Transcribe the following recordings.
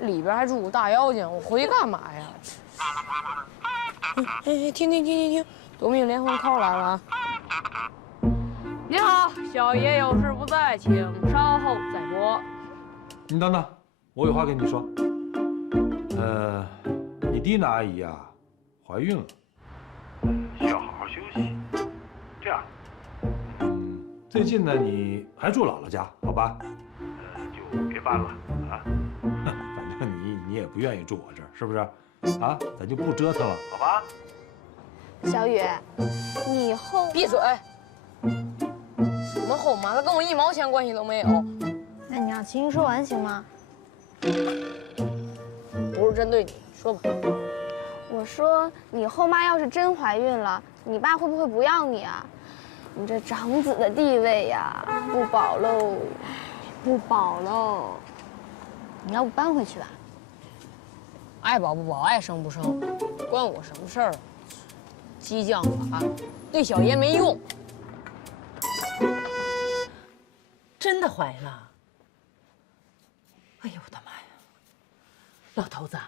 里边还住个大妖精，我回去干嘛呀？哎，听，夺命连环 call 来了啊！你好，小爷有事不在，请稍后再拨。你等等，我有话跟你说。你蒂娜阿姨呀，怀孕了，需要好好休息。这样，最近呢，你还住姥姥家，好吧？就别搬了啊。反正你也不愿意住我这儿，是不是？啊，咱就不折腾了，好吧？小雨，你后闭嘴！什么后妈？她跟我一毛钱关系都没有。那你让秦说完行吗？不是针对你，说吧。我说你后妈要是真怀孕了，你爸会不会不要你啊？你这长子的地位呀，不保喽，不保喽。你要不搬回去吧？爱保不保，爱生不生，关我什么事儿啊？激将法对小爷没用。真的怀了！哎呦我的妈呀！老头子，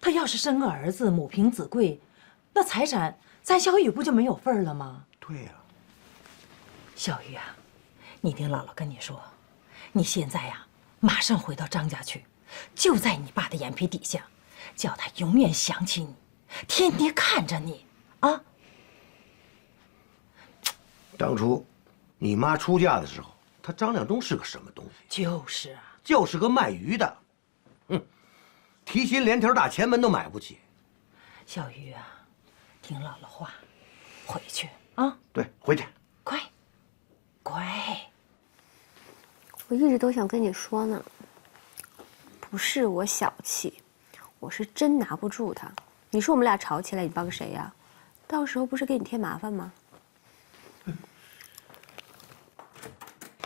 他要是生个儿子，母凭子贵，那财产咱小雨不就没有份儿了吗？对呀。小雨啊，你听姥姥跟你说，你现在呀，马上回到张家去，就在你爸的眼皮底下，叫他永远想起你，天天看着你啊。当初你妈出嫁的时候，她张亮东是个什么东西？就是啊，就是个卖鱼的，提心连条大前门都买不起。小雨啊，听姥姥话，回去啊。对，回去。乖，乖。我一直都想跟你说呢，不是我小气，我是真拿不住他。你说我们俩吵起来，你帮谁呀？到时候不是给你添麻烦吗？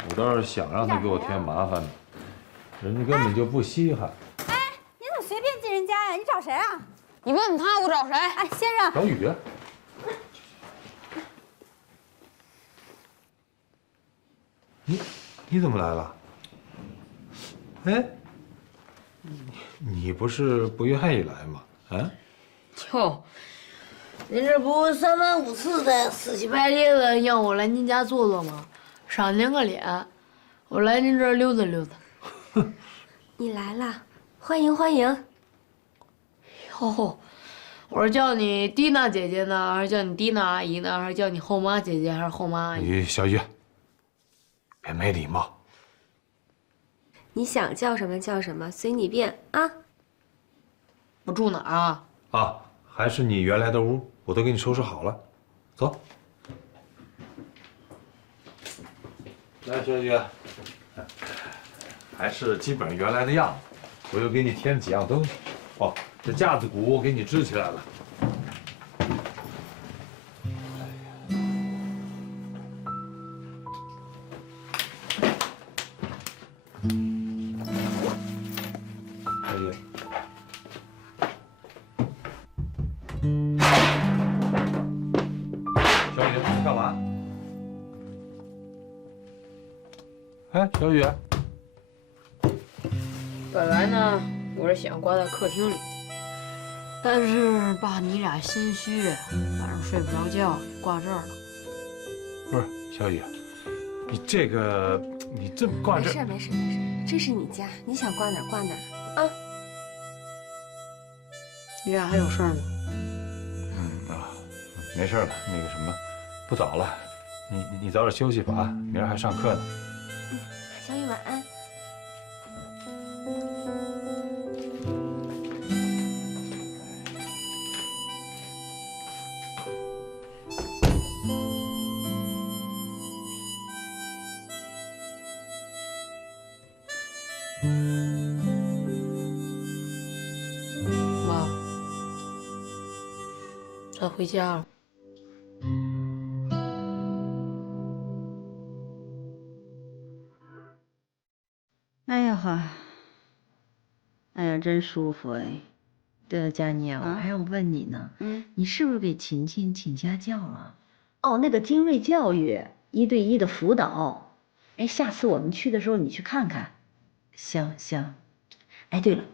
我倒是想让他给我添麻烦呢，人家根本就不稀罕。哎，你怎么随便进人家呀？你找谁啊？你问问他，我找谁？哎，先生。小雨，你怎么来了？哎，你不是不愿意来吗？啊？哟，您这不3番5次的死乞白咧的让我来您家坐坐吗？赏您个脸，我来您这儿溜达溜达。你来啦，欢迎欢迎。哟，我是叫你蒂娜姐姐呢，还是叫你蒂娜阿姨呢，还是叫你后妈姐姐，还是后妈阿姨？小雨，别没礼貌。你想叫什么叫什么，随你便啊。我住哪儿啊？啊，还是你原来的屋，我都给你收拾好了。走。来，小雨，还是基本上原来的样子。我又给你添了几样东西。哦，这架子鼓我给你支起来了。小雨。小雨，你干嘛？哎，小雨，本来呢，我是想挂在客厅里，但是爸你俩心虚，晚上睡不着觉，挂这儿了。不是小雨，你这个你这么挂这……没事，这是你家，你想挂哪儿挂哪儿啊。你俩还有事儿吗？没事了，那个什么，不早了，你早点休息吧啊，明儿还上课呢。小雨晚安。妈，咱回家了。哎呀呵，哎呀，真舒服哎。对了，佳妮啊，我还要问你呢，你是不是给琴琴请家教了？哦，那个精锐教育1对1的辅导，哎，下次我们去的时候你去看看。行行。哎，对了，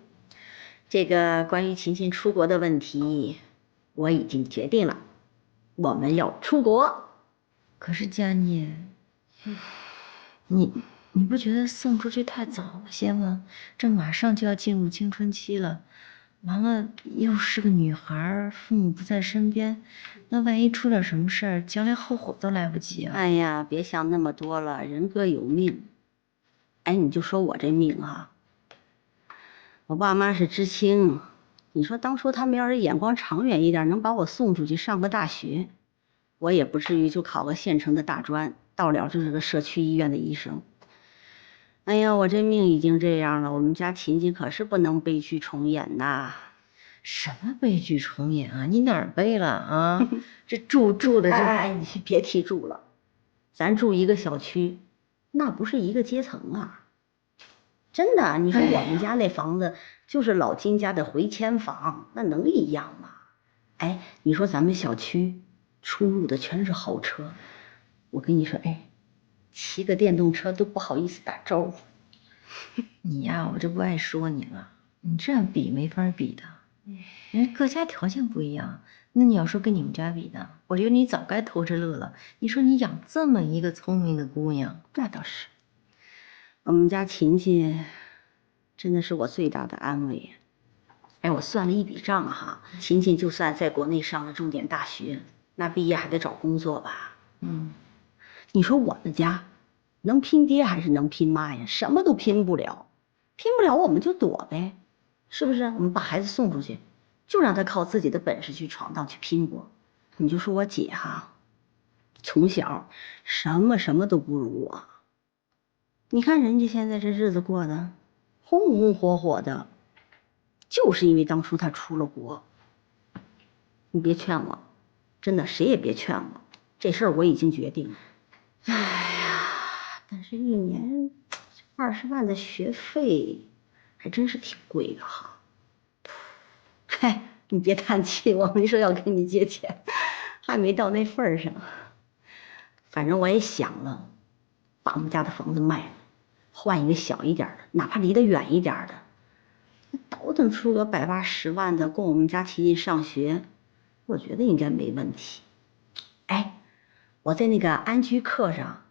这个关于琴琴出国的问题，我已经决定了，我们要出国。可是佳妮，你不觉得送出去太早了些吗？这马上就要进入青春期了，完了又是个女孩，父母不在身边，那万一出点什么事儿，将来后悔都来不及啊！哎呀，别想那么多了，人各有命。哎，你就说我这命啊，我爸妈是知青，你说当初他们要是眼光长远一点，能把我送出去上个大学，我也不至于就考个县城的大专，到了就是个社区医院的医生。哎呀，我这命已经这样了，我们家琴琴可是不能悲剧重演呐！什么悲剧重演啊？你哪儿背了啊？这住的这……哎，你别提住了，咱住一个小区，那不是一个阶层啊！真的，你说我们家那房子就是老金家的回迁房，那能一样吗？哎，你说咱们小区出入的全是豪车，我跟你说，哎。骑个电动车都不好意思打招呼。你呀，我这不爱说你了，你这样比没法比的，人各家条件不一样。那你要说跟你们家比呢，我觉得你早该偷着乐了。你说你养这么一个聪明的姑娘，那倒是。我们家琴琴真的是我最大的安慰。哎，我算了一笔账哈，琴琴就算在国内上了重点大学，那毕业还得找工作吧？你说我们家能拼爹还是能拼妈呀？什么都拼不了，拼不了我们就躲呗，是不是？我们把孩子送出去，就让他靠自己的本事去闯荡去拼搏。你就说我姐哈，从小什么都不如我，你看人家现在这日子过得红红火火的，就是因为当初她出了国。你别劝我，真的谁也别劝我，这事儿我已经决定了。哎呀，但是一年20万的学费，还真是挺贵的哈。嗨，你别叹气，我没说要跟你借钱，还没到那份儿上。反正我也想了，把我们家的房子卖了，换一个小一点的，哪怕离得远一点的，倒腾出个180万的，供我们家琴琴上学，我觉得应该没问题。哎。我在那个安居客上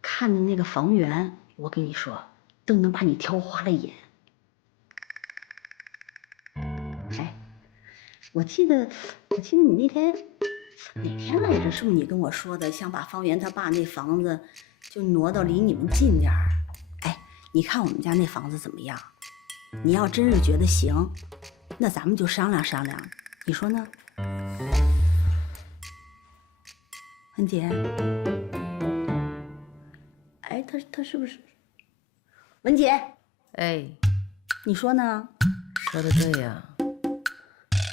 看的那个房源，我跟你说，都能把你挑花了眼。哎，我记得你那天哪天来着？是不是你跟我说的，想把方圆他爸那房子就挪到离你们近点儿？哎，你看我们家那房子怎么样？你要真是觉得行，那咱们就商量商量，你说呢？文姐，哎，他是不是？文姐，哎，你说呢？说的对呀。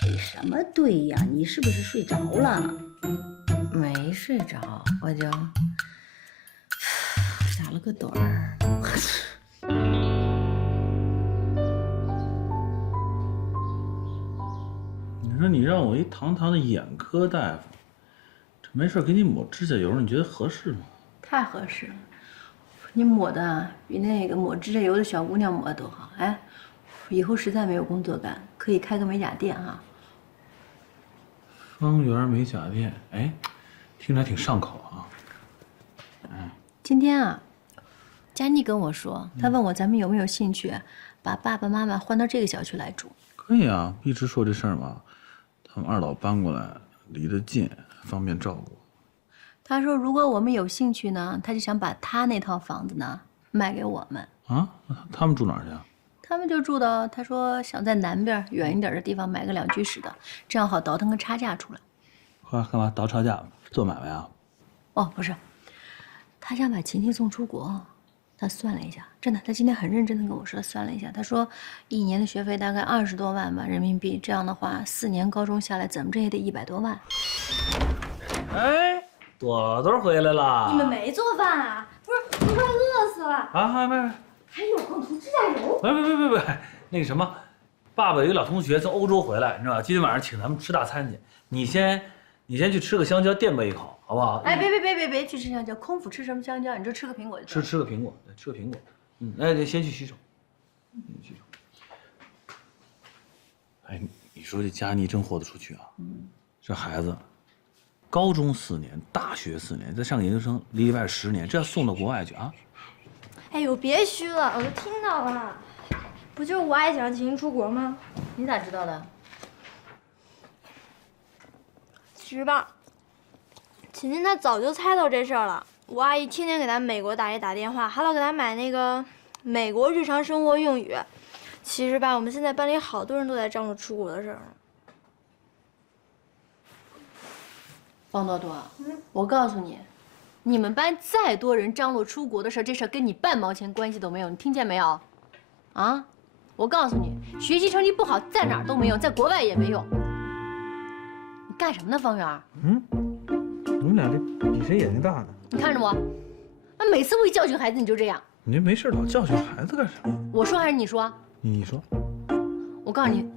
对什么对呀？你是不是睡着了？没睡着，我就打了个盹儿。你说你让我一堂堂的眼科大夫，这没事给你抹指甲油，你觉得合适吗？太合适了，你抹的比那个抹指甲油的小姑娘抹的都好。哎，以后实在没有工作干，可以开个美甲店哈。方圆美甲店，哎，听着还挺上口啊。今天啊，佳妮跟我说，她问我咱们有没有兴趣把爸爸妈妈换到这个小区来住。可以啊，一直说这事儿嘛。他们二老搬过来，离得近，方便照顾。他说，如果我们有兴趣呢，他就想把他那套房子呢卖给我们。啊？他们住哪儿去啊？他们就住到，他说想在南边远一点的地方买个2居室的，这样好倒腾个差价出来。干嘛倒差价做买卖啊？哦，不是，他想把琴琴送出国。他算了一下，真的，他今天很认真的跟我说，算了一下，他说1年的学费大概20多万吧人民币，这样的话4年高中下来怎么着也得100多万。哎，朵朵回来了。你们没做饭啊？不是，我快饿死了。啊，没，还有空涂指甲油？别，那个什么，爸爸有一个老同学从欧洲回来，你知道吧？今天晚上请咱们吃大餐去。你先去吃个香蕉垫吧一口，好不好？哎，别去吃香蕉，空腹吃什么香蕉？你就吃个苹果就行。吃个苹果，吃个苹果。哎，得先去洗手。去洗手。说这佳妮真豁得出去啊！这孩子，高中4年，大学4年，再上研究生，里外10年，这要送到国外去啊？哎呦，别虚了，我都听到了。不就是我阿姨想让晴晴出国吗？你咋知道的？其实吧，晴晴她早就猜到这事儿了。我阿姨天天给她美国大爷打电话，还老给她买那个美国日常生活用语。其实吧，我们现在班里好多人都在张罗出国的事儿呢。方多多，我告诉你，你们班再多人张罗出国的事儿，这事儿跟你半毛钱关系都没有，你听见没有？啊，我告诉你，学习成绩不好，在哪儿都没用，在国外也没用。你干什么呢，方圆？你们俩这比谁眼睛大呢？你看着我，每次我一教训孩子你就这样。你这没事老教训孩子干啥？我说还是你说？你说，我告诉你，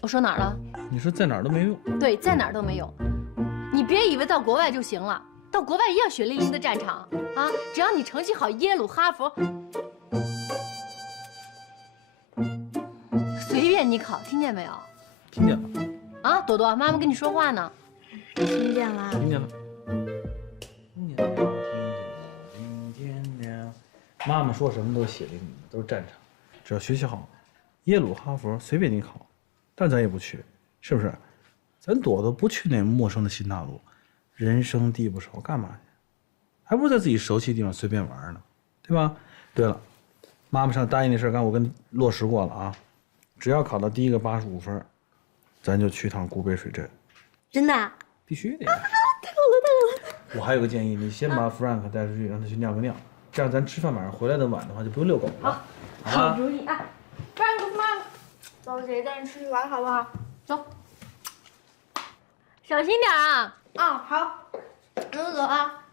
我说哪儿了？你说在哪儿都没用。对，在哪儿都没用。你别以为到国外就行了，到国外一样血淋淋的战场啊！只要你成绩好，耶鲁、哈佛，随便你考，听见没有？听见了，啊，朵朵，妈妈跟你说话呢。听见了。听见了。妈妈说什么都是血淋淋的，都是战场。只要学习好，耶鲁、哈佛随便你考，但咱也不去，是不是？咱朵朵不去那陌生的新大陆，人生地不熟，干嘛去？还不如在自己熟悉的地方随便玩呢，对吧？对了，妈妈上答应那事儿，刚我跟你落实过了啊，只要考到第一个85分，咱就去趟古北水镇。真的？必须的呀！太好了，太好了！我还有个建议，你先把 Frank 带出去，让他去尿个尿，这样咱吃饭晚上回来的晚的话，就不用遛狗了。好主意啊！不然干嘛？走，姐姐带你出去玩好不好？走。小心点啊！啊，好。走走啊。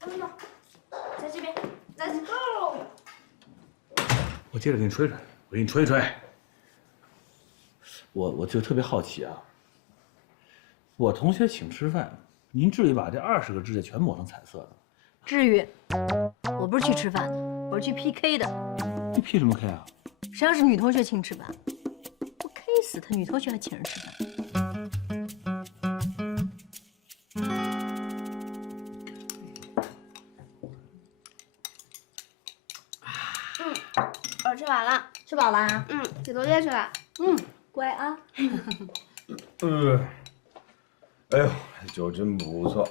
走，在这边，Let's go。我接着给你吹吹，我给你吹吹。我就特别好奇啊，我同学请吃饭，您至于把这20个指甲全抹成彩色的？至于，我不是去吃饭的，我是去 PK 的。你 P 什么 K 啊？谁要是女同学请吃饭，我 K 死她！女同学还请人吃饭。我吃完了。吃饱啦？给多姐去了。乖啊。哎呦，酒真不错。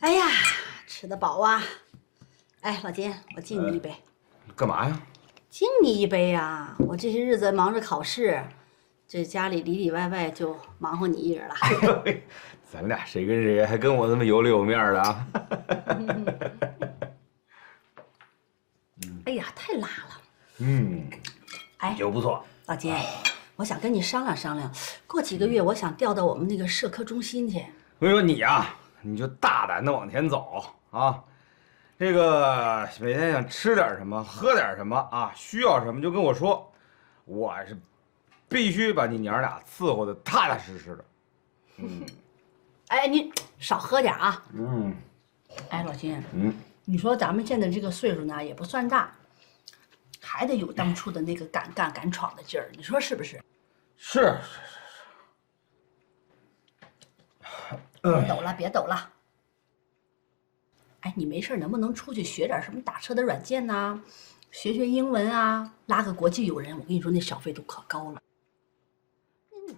哎呀，吃得饱啊！哎，老金，我敬你一杯。干嘛呀？敬你一杯呀！我这些日子忙着考试，这家里里里外外就忙活你一人了。咱俩谁跟谁还跟我这么有里有面的啊？哎呀，太辣了。哎，酒不错。老金，我想跟你商量商量，过几个月我想调到我们那个社科中心去。我跟你说，你呀，你就大胆的往前走啊！这个每天想吃点什么，喝点什么啊，需要什么就跟我说，我是必须把你娘俩伺候的踏踏实实的。哎，你少喝点啊。嗯。哎，老金，你说咱们现在这个岁数呢，也不算大，还得有当初的那个敢干敢闯的劲儿，你说是不是？是。别抖了，别抖了。哎，你没事能不能出去学点什么打车的软件呐？学学英文啊，拉个国际友人。我跟你说，那小费都可高了。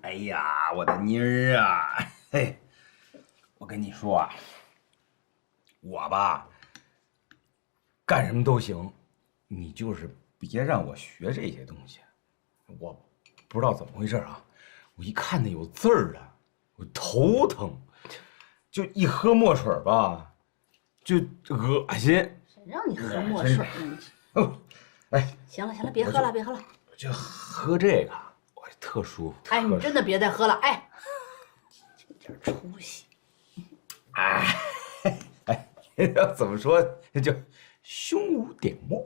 哎呀，我的妮儿啊，嘿，我跟你说啊，我吧，干什么都行，你就是别让我学这些东西。我不知道怎么回事啊，我一看那有字儿的，我头疼，就一喝墨水吧，就恶心。谁让你喝墨水呢？哦，哎，行了行了，别喝了别喝了，就喝这个，我特舒服。哎，你真的别再喝了，哎，这点出息。哎，要怎么说就胸无点墨。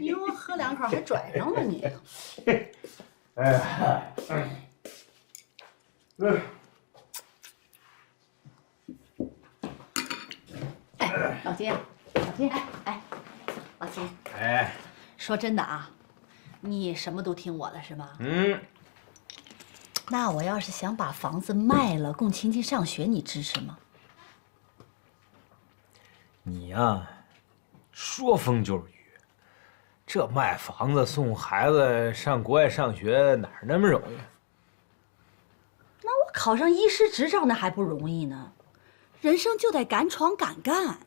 哟，喝2口还拽上了你。哎，老金，老金，哎，老金，哎，说真的啊，你什么都听我的是吗？嗯。那我要是想把房子卖了供琴琴上学，你支持吗？你呀，说风就是雨。这卖房子送孩子上国外上学哪儿那么容易？那我考上医师执照那还不容易呢？人生就得敢闯敢干。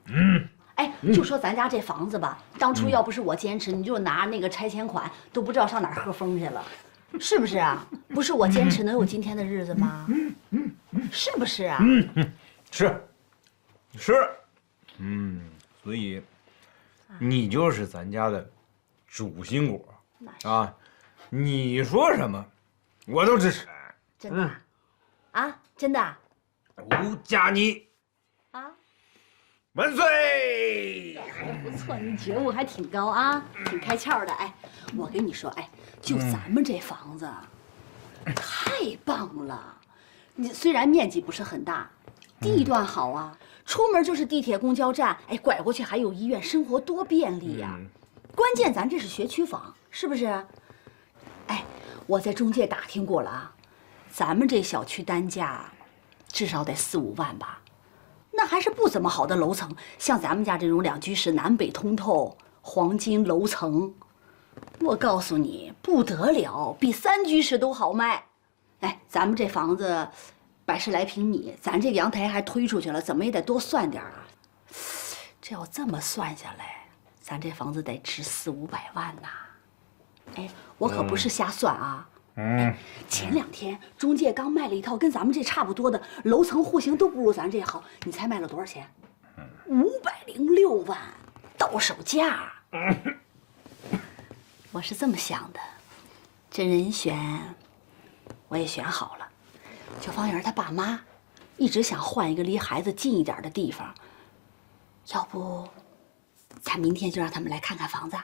哎，就说咱家这房子吧，当初要不是我坚持，你就拿那个拆迁款，都不知道上哪儿喝风去了，是不是啊？不是我坚持，能有今天的日子吗？是不是啊？是。所以你就是咱家的主心骨啊！你说什么，我都支持。真的？啊，真的？吴佳妮啊！万岁！还不错，你觉悟还挺高啊，挺开窍的。哎，我跟你说，哎，就咱们这房子，太棒了。你虽然面积不是很大，地段好啊，出门就是地铁、公交站，哎，拐过去还有医院，生活多便利呀。关键咱这是学区房，是不是？哎，我在中介打听过了啊，咱们这小区单价至少得4、5万吧。那还是不怎么好的楼层，像咱们家这种2居室，南北通透，黄金楼层，我告诉你不得了，比3居室都好卖。哎，咱们这房子110来平米，咱这个阳台还推出去了，怎么也得多算点啊。这要这么算下来，咱这房子得值4、500万呐。哎，我可不是瞎算啊。前2天中介刚卖了一套跟咱们这差不多的，楼层户型都不如咱这好，你猜卖了多少钱？506万，到手价。我是这么想的，这人选我也选好了，就方圆他爸妈一直想换一个离孩子近一点的地方，要不咱明天就让他们来看看房子？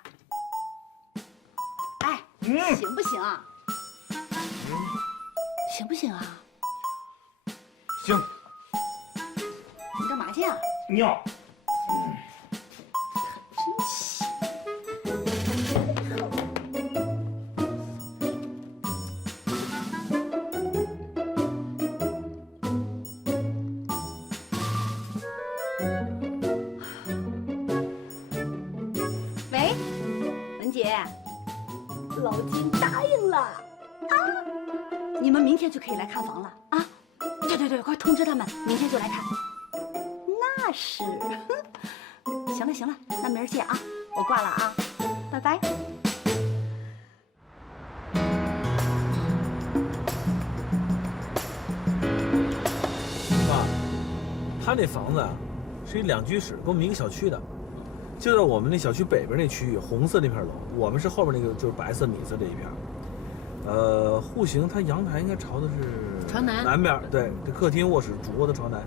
哎，行不行啊？行不行啊？行。你干嘛去啊？尿。真行。喂，文姐，老金答应了啊！你们明天就可以来看房了啊！对，快通知他们，明天就来看。那是，行了，那明儿见啊！我挂了啊，拜拜。爸，他那房子啊，是一2居室，跟我们一个小区的，就在我们那小区北边那区域，红色那片楼，我们是后边那个就是白色米色这一边。户型它阳台应该朝的是朝南，南边，对，这客厅、卧室、主卧的朝南。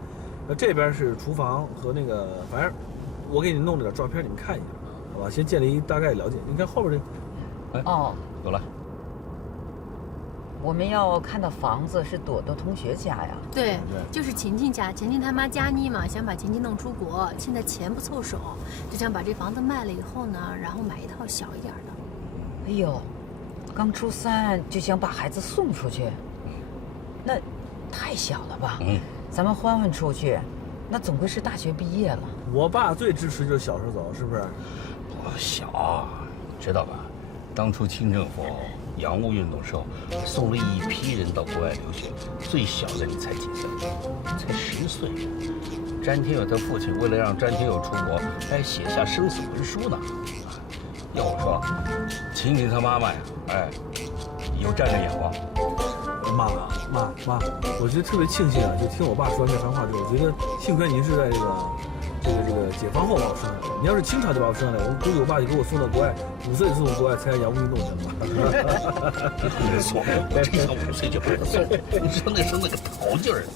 这边是厨房和那个，反正我给你弄了点照片，你们看一下，好吧？先建立一大概了解。你看后边这，哦，有了。我们要看到房子是朵朵同学家呀？对，就是琴琴家，琴琴他妈佳妮嘛，想把琴琴弄出国，现在钱不凑手，就想把这房子卖了以后呢，然后买一套小一点的。哎呦，刚初3就想把孩子送出去，那太小了吧？咱们换出去，那总归是大学毕业了。我爸最支持就是小时候走，是不是？不小，知道吧？当初清政府洋务运动时候，送了一批人到国外留学，最小的你才几岁？才10岁。詹天佑他父亲为了让詹天佑出国，还写下生死文书呢。要我说，晴晴她妈妈呀，哎，有战略眼光。妈，我觉得特别庆幸啊！就听我爸说完这番话之后，我觉得幸亏您是在这个解放后把我生下来。你要是清朝就把我生下来，我估计我爸就给我送到国外，5岁就送到国外参加洋务运动去了吧？没错，我真想5岁就把他送，你知道那是那个淘劲儿。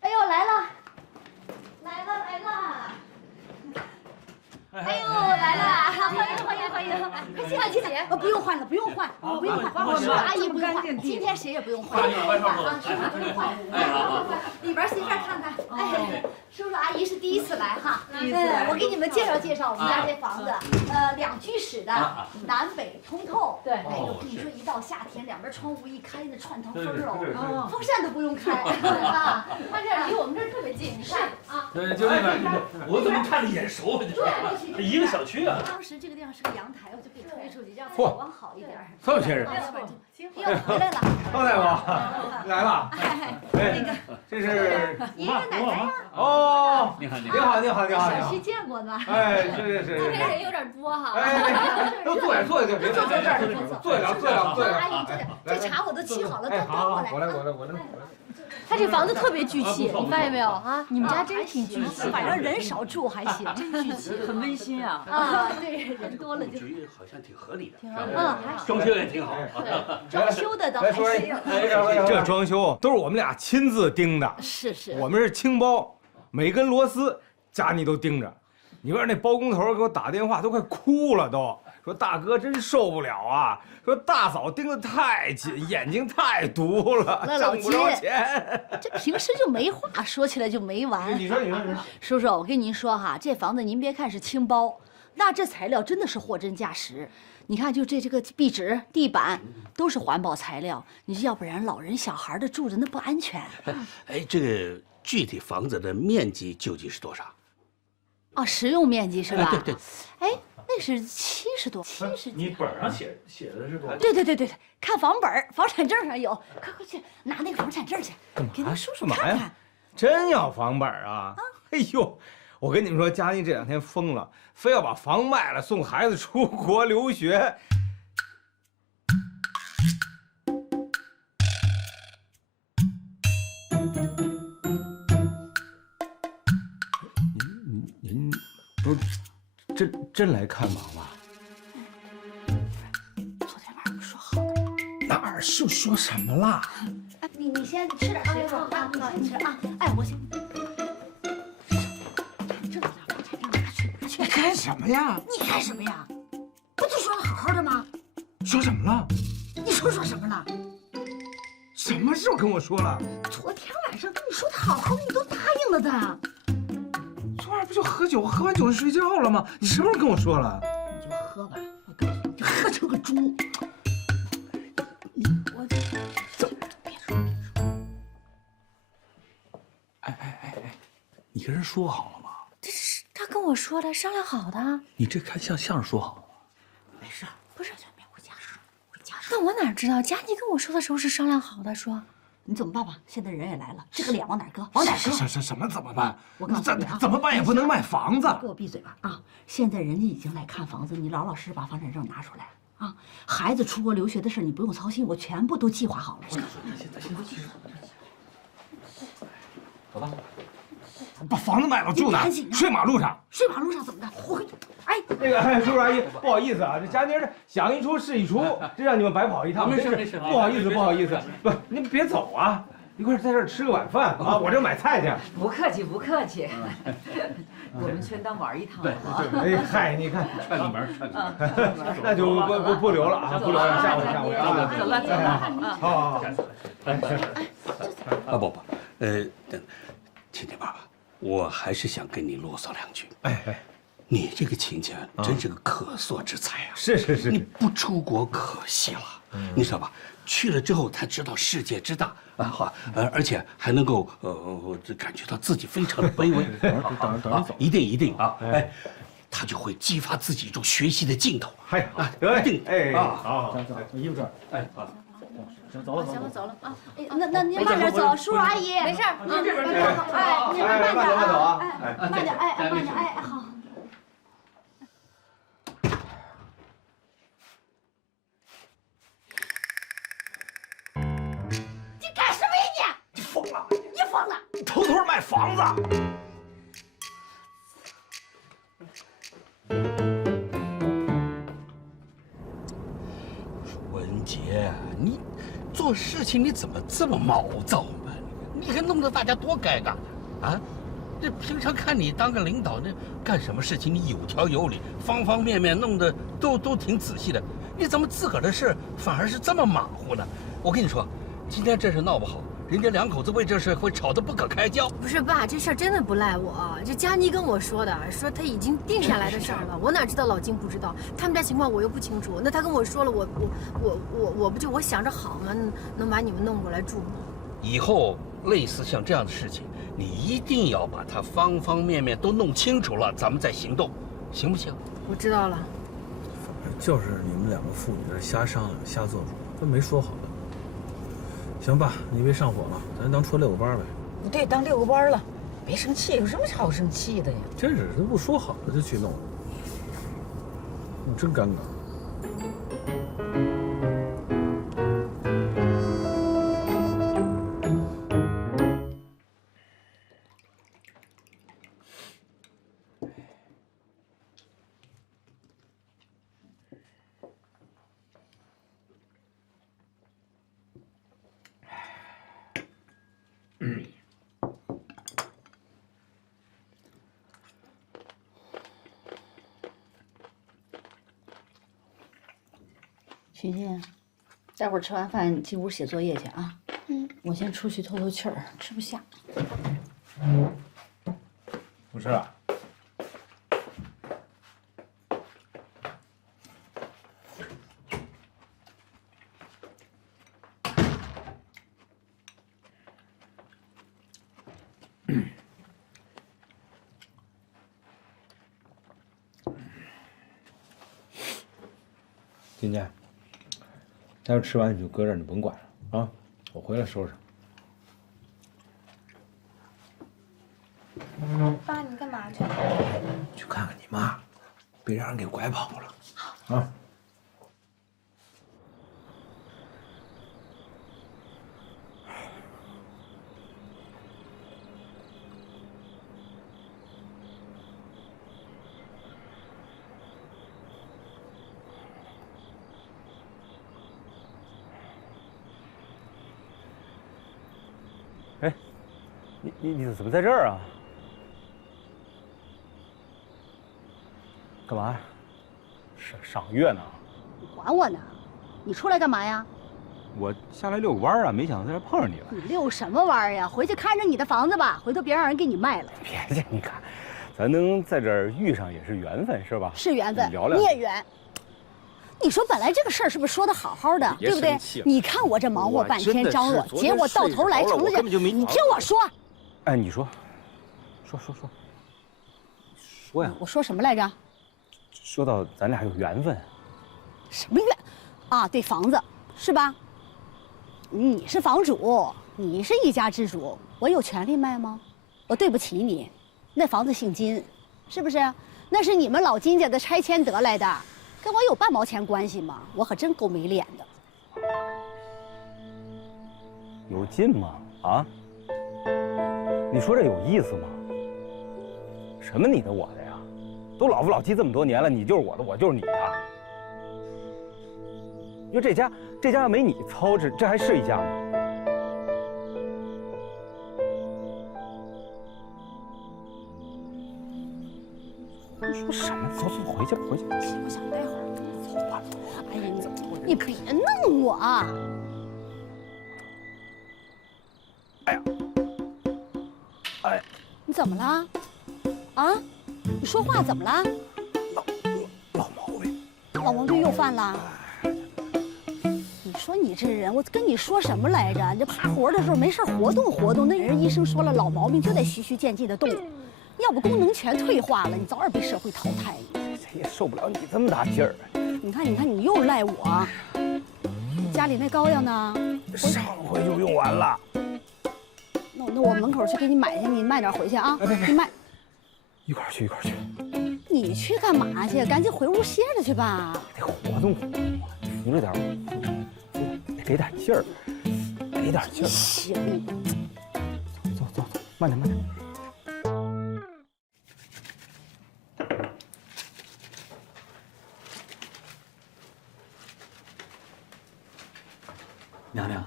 哎呦，来了！哎呦，来了！欢迎！快进来！不用换，我们阿姨不用换，今天谁也不用换啊，师傅不用换。里边随便看看。哎，叔叔阿姨是第一次来哈，第一次来我给你们介绍介绍我们家这房子，2居室的，南北通透。对，哎呦，跟你说，一到夏天，两边窗户一开，那串堂风哦，风扇都不用开啊。它这离我们这儿特别近，你看啊。对，就那个，我怎么看着眼熟？对，一个小区啊。当时这个地方是个阳台，我就给推出去，这样采光好一点。这么些人。又回来了。高大夫来了。哎，这是爷爷奶奶呀。哦，你好，你好，你好，你好，你好。小区见过呢。哎，是。这边人有点多哈。哎，都坐下，坐下就别坐这儿，坐下，坐下，坐下。阿姨，这茶我都沏好了，都端过来。我来。他这房子特别聚气，你发现没有啊？你们家真挺聚气，反正人少住还行，真聚气，很温馨啊。啊，对，人多了就。好像挺合理的，还装修也挺好。装修的倒还行。这装修都是我们俩亲自盯的，是。我们是清包，每根螺丝佳妮都盯着。你说那包工头给我打电话都快哭了都。说大哥真受不了啊！说大嫂盯得太紧，眼睛太毒了，那老挣不着钱。这平时就没话说起来就没完。你说，叔叔，我跟您说哈，这房子您别看是轻包，那这材料真的是货真价实。你看，就这个壁纸、地板都是环保材料，你要不然老人小孩的住着那不安全。哎，这个具体房子的面积究竟是多少？哦，实用面积是吧？对。哎。那是70多，70几。你本上写的是多少？对，看房本房产证上有，快去拿那个房产证去，给那叔叔看看。真要房本啊？哎呦，我跟你们说，佳妮这2天疯了，非要把房卖了送孩子出国留学。您不是？真来看房了？昨天晚上说好的。哪儿说什么了？哎，你先吃点水果啊，你先吃啊。哎，我先。这拿去。你干什么呀？你干什么呀？不就说了好好的吗？说什么了？你说什么了？什么时候跟我说了？昨天晚上跟你说的好好的，你都答应了的。昨晚不就喝酒，喝完酒就睡觉了吗？你什么时候跟我说了？你就喝吧，我告诉你，就喝成个猪。我走，别说。哎，你跟人说好了吗？这是他跟我说的，商量好的。你这看像是说好了吗？没事，不是就别回家说，那我哪知道？佳妮跟我说的时候是商量好的，说。你怎么办吧？现在人也来了，这个脸往哪搁？往哪搁？什么怎么办？我告诉你啊，怎么办也不能卖房子。给我闭嘴吧！啊，现在人家已经来看房子，你老老实实把房产证拿出来啊！孩子出国留学的事你不用操心，我全部都计划好了。走吧，把房子卖了住哪？睡马路上。睡马路上怎么的？哎，那个叔叔阿姨，不好意思啊，这佳妮想一出是一出，这让你们白跑一趟，没事，不好意思，不，您别走啊，一块在这儿吃个晚饭啊，我这买菜去。不客气，我们全当玩一趟。对，哎嗨，你看串个门，那就不留了啊，不留了，下回啊。走了，好。不，亲亲爸爸，我还是想跟你啰嗦2句。哎。你这个亲戚真是个可塑之才啊！是，你不出国可惜了，你知道吧？去了之后才知道世界之大啊！好，而且还能够感觉到自己非常的卑微。等着走，一定啊！哎，他就会激发自己一种学习的劲头。哎，一定哎好，衣服这儿，哎好。走了啊！哎，那您慢点走，叔叔阿姨，没事，这边哎，你们慢点啊！哎，慢点，哎，好。你干什么呀你？你疯了！你疯了！你偷偷卖房子！文杰，你做事情你怎么这么毛躁呢？你还弄得大家多尴尬啊！这平常看你当个领导，那干什么事情你有条有理，方方面面弄得都挺仔细的。你怎么自个儿的事反而是这么马虎呢？我跟你说，今天这事闹不好，人家两口子为这事会吵得不可开交。不是爸，这事儿真的不赖我，这佳妮跟我说的，说他已经定下来的事儿了，我哪知道老金不知道，他们家情况我又不清楚，那他跟我说了，我不就我想着好吗？能把你们弄过来住吗？以后类似像这样的事情，你一定要把它方方面面都弄清楚了，咱们再行动，行不行？我知道了。就是你们两个父女这瞎商量、瞎做主，都没说好的。行吧，你别上火了，咱当出来遛个弯呗。对，当遛个弯了，别生气，有什么好生气的呀？真是，都不说好了就去弄，真尴尬。群群，待会儿吃完饭进屋写作业去啊。我先出去透透气儿，吃不下。不是啊。金健，待会儿吃完你就搁这儿，你甭管了啊！我回来收拾。爸，你干嘛去？去看看你妈，别让人给拐跑了。啊。哎，你怎么在这儿啊？干嘛？赏月呢？你管我呢？你出来干嘛呀？我下来遛个弯啊，没想到在这碰上你了。你遛什么弯呀？回去看着你的房子吧，回头别让人给你卖了。别介，你看，咱能在这儿遇上也是缘分，是吧？是缘分，聊聊。你也缘。你说本来这个事儿是不是说的好好的，对不对？你看我这忙活半天张罗，结果到头来成了这，你听我说。哎，你说呀。我说什么来着？说到咱俩有缘分。什么缘？啊，对，房子是吧？你是房主，你是一家之主，我有权利卖吗？我对不起你，那房子姓金，是不是？那是你们老金家的拆迁得来的。跟我有半毛钱关系吗？我可真够没脸的。有劲吗？啊？你说这有意思吗？什么你的我的呀？都老夫老妻这么多年了，你就是我的，我就是你的。你说这家要没你操持，这还是一家吗？你说什么？走，回去。我想待会儿。走吧。哎呀，你别弄我啊！哎，你怎么了？啊？你说话怎么了？老毛病。老毛病又犯了？你说你这人，我跟你说什么来着？你这趴活的时候没事活动。那人医生说了，老毛病就得循序渐进的动。要不功能全退化了，你早点被社会淘汰。谁也受不了你这么大劲儿。你看，你又赖我。家里那膏药呢？上回就用完了。那我门口去给你买去，你卖点回去啊。你卖。一块儿去。你去干嘛去？赶紧回屋歇着去吧。得活动，扶着点儿，得给点劲儿，给点劲儿。行。走，慢点。娘娘，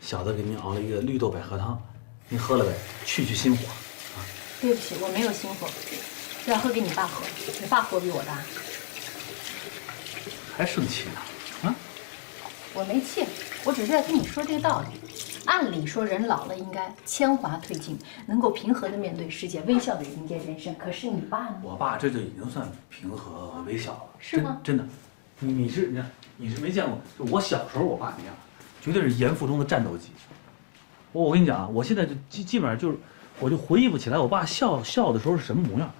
小的给您熬了一个绿豆百合汤，您喝了呗，去心火。啊，对不起，我没有心火，要喝给你爸喝，你爸火比我大。还生气呢？啊？我没气，我只是在跟你说这个道理。按理说人老了应该铅华褪尽，能够平和的面对世界，微笑的迎接人生。可是你爸呢？我爸这就已经算平和微笑了，是吗？真的，你是没见过，就我小时候我爸那样，绝对是严复中的战斗机。我跟你讲啊，我现在就基本上就是，我就回忆不起来我爸笑的时候是什么模样。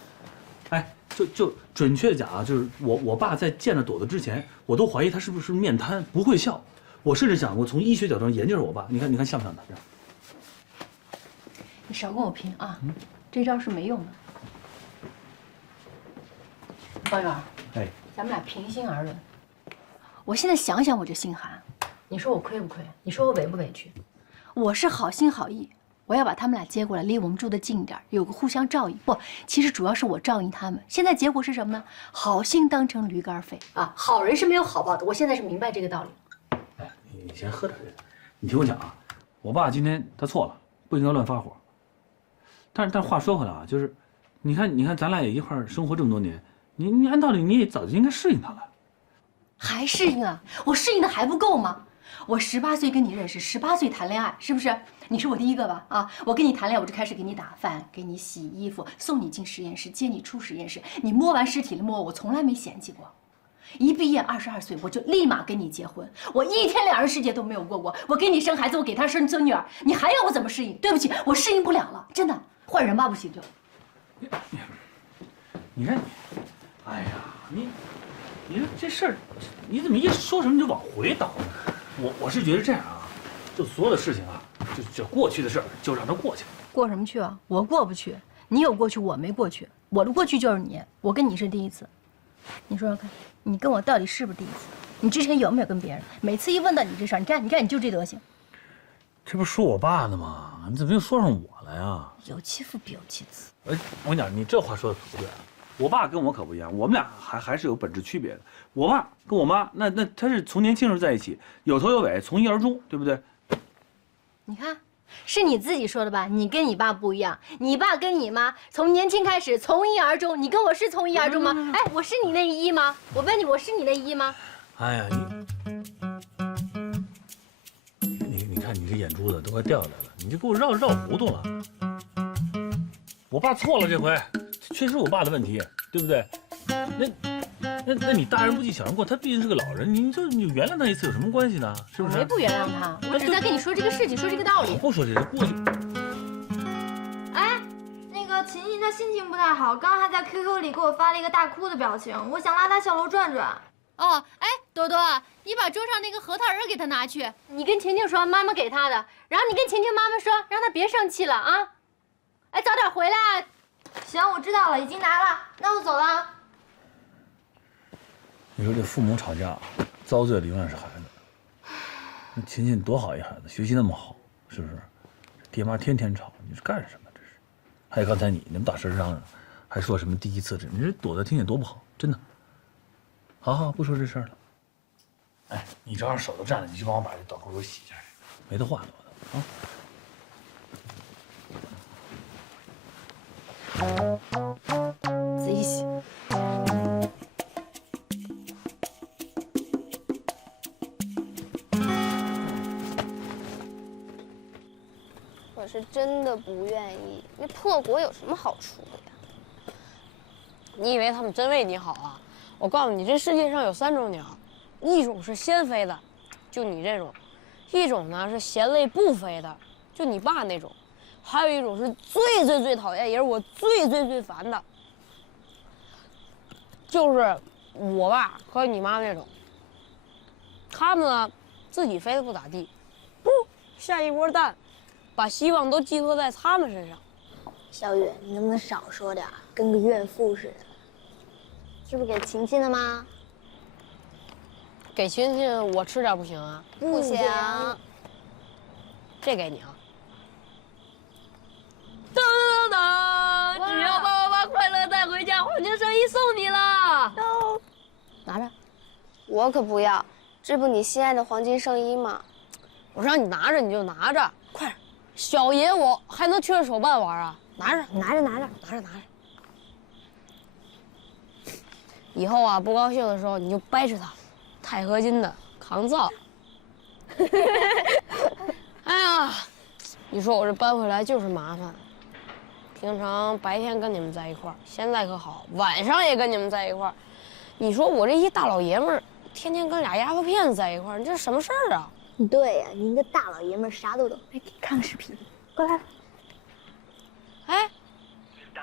哎，就准确的讲啊，就是我爸在见了朵朵之前，我都怀疑他是不是面瘫，不会笑。我甚至想过从医学角度上研究着我爸，你看像不像他这样？你少跟我拼啊，这招是没用的。高远，哎，咱们俩平心而论。我现在想想我就心寒，你说我亏不亏？你说我委不委屈？我是好心好意，我要把他们俩接过来，离我们住得近一点，有个互相照应。不，其实主要是我照应他们。现在结果是什么呢？好心当成驴肝肺啊！好人是没有好报的。我现在是明白这个道理。哎，你先喝点这个，你听我讲啊，我爸今天他错了，不应该乱发火。但话说回来啊，就是，你看咱俩也一块儿生活这么多年，你按道理你也早就应该适应他了。还适应啊？我适应的还不够吗？我18岁跟你认识，18岁谈恋爱，是不是？你是我第一个吧？啊，我跟你谈恋爱，我就开始给你打饭，给你洗衣服，送你进实验室，接你出实验室。你摸完尸体了摸我从来没嫌弃过。一毕业22岁，我就立马跟你结婚。我一天两人世界都没有过过。我给你生孩子，我给他生孙女儿，你还要我怎么适应？对不起，我适应不了了，真的，换人吧，不行就。你看你，哎呀，你说这事儿，你怎么一说什么就往回倒呢？我是觉得这样啊，就所有的事情啊，就过去的事儿就让它过去了。过什么去啊？我过不去。你有过去，我没过去。我的过去就是你，我跟你是第一次。你说说看，你跟我到底是不是第一次？你之前有没有跟别人？每次一问到你这事儿，你看你就这德行。这不是说我爸呢吗？你怎么又说上我了呀？有其父必有其子。我跟你讲，你这话说的可不对啊。我爸跟我可不一样，我们俩还是有本质区别的。我爸跟我妈，那他是从年轻时候在一起，有头有尾，从一而终，对不对？你看，是你自己说的吧？你跟你爸不一样，你爸跟你妈从年轻开始从一而终，你跟我是从一而终吗？哎，我是你那一吗？我问你，我是你那一吗？哎呀，你看你这眼珠子都快掉下来了，你就给我绕糊涂了。我爸错了，这回确实我爸的问题，对不对？那你大人不计小人过，他毕竟是个老人，你就原谅他一次有什么关系呢？是不是？我没不原谅他，我只是在跟你说这个事情，说这个道理。我不说这个，过去。哎，那个琴琴她心情不太好，刚还在 QQ 里给我发了一个大哭的表情，我想拉她下楼转转。哦，哎，多多，你把桌上那个核桃仁给他拿去，你跟晴晴说妈妈给他的，然后你跟晴晴妈妈说，让她别生气了啊。哎，早点回来。行，我知道了，已经拿了，那我走了。你说这父母吵架，遭罪的永远是孩子。那琴琴多好一孩子，学习那么好，是不是？爹妈天天吵，你是干什么？这是。还有刚才你那么大声嚷嚷，还说什么第一次，你这躲着听见多不好，真的。好，不说这事儿了。哎，你正好手都占了，你去帮我把这倒扣给我洗一下，没得换了我都啊。自己洗。我是真的不愿意，那破国有什么好处的呀？你以为他们真为你好啊？我告诉你，这世界上有3种鸟，一种是先飞的，就你这种；一种呢是嫌累不飞的，就你爸那种；还有一种是最讨厌，也是我最烦的，就是我爸和你妈那种。他们呢，自己飞得不咋地，不下一窝蛋，把希望都寄托在他们身上。小雨，你能不能少说点，跟个怨妇似的？是不是给晴晴的吗？给晴晴我吃点不行啊？不行。这给你啊。噔噔噔！只要帮我把快乐带回家，黄金圣衣送你了。拿着。我可不要，这不你心爱的黄金圣衣吗？我让你拿着你就拿着，快点！小爷我还能缺手办玩啊？拿着。以后啊，不高兴的时候你就掰扯它，钛合金的，抗造。哎呀，你说我这搬回来就是麻烦。平常白天跟你们在一块儿，现在可好，晚上也跟你们在一块儿。你说我这一大老爷们儿，天天跟俩丫头片子在一块儿，你这是什么事儿啊？对呀，你一个大老爷们儿啥都懂。来，给你看个视频，过来。哎，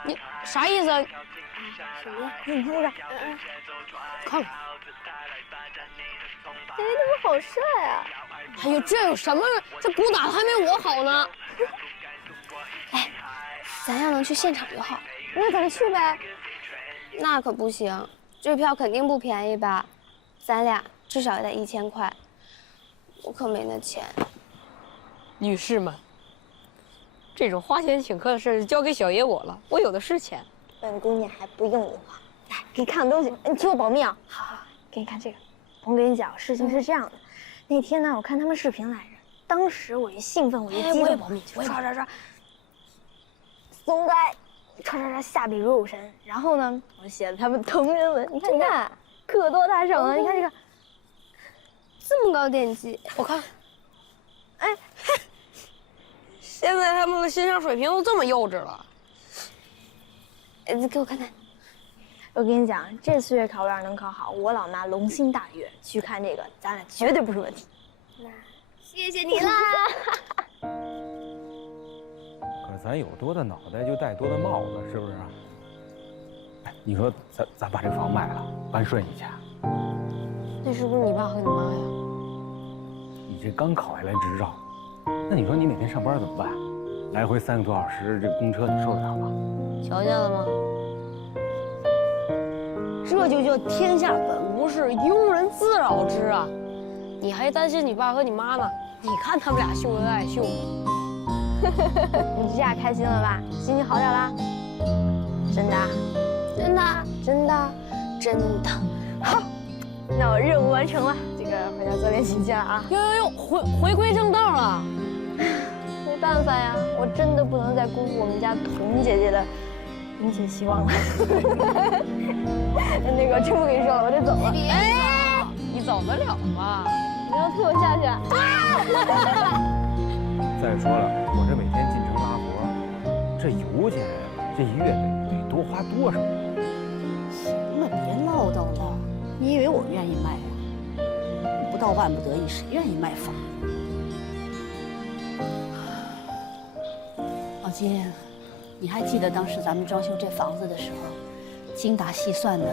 你啥意思啊？什么？你看这个，看看。哎，他们好帅啊！哎呦，这有什么？这鼓打的还没我好呢。哎，咱要能去现场就好。那咱去呗。那可不行，这票肯定不便宜吧？咱俩至少也得1000块，我可没那钱。女士们，这种花钱请客的事交给小爷我了，我有的是钱。本姑娘还不用你花。来，给你看个东西，你替我保密啊。好，给你看这个。我跟你讲，事情是这样的，那天呢，我看他们视频来着，当时我一兴奋，我一激动，我也保密，刷，松开，刷，下笔如有神。然后呢，我写了他们同人文，你看，可多大省了，你看这个，这么高点击，我看，哎，现在他们的欣赏水平都这么幼稚了。你给我看看。我跟你讲，这次月考我要是能考好，我老妈龙心大悦，去看这个，咱俩绝对不是问题。那谢谢你啦。可是咱有多大脑袋就戴多大帽子，是不是？哎，你说咱把这房卖了，搬顺义去，那是不是你爸和你妈呀？你这刚考下来执照，那你说你每天上班怎么办？来回3个多小时，这公车你受得了吗？瞧见了吗？这就叫天下本无事，庸人自扰之啊！你还担心你爸和你妈呢？你看他们俩秀恩爱秀的。你这下开心了吧？心情好点啦？真的？真的？真的？真的？好，那我任务完成了，这个回家做练习去了啊！哟，回归正道了。没办法呀，我真的不能再辜负我们家童姐姐的殷切希望了。那个真不跟你说了，我得走了。哎，你走得了吗？你要推我下去啊？再说了，我这每天进城拉活，这油钱这一月得多花多少？行了，别唠叨了。你以为我愿意卖啊？不到万不得已，谁愿意卖房？老金，你还记得当时咱们装修这房子的时候，精打细算的，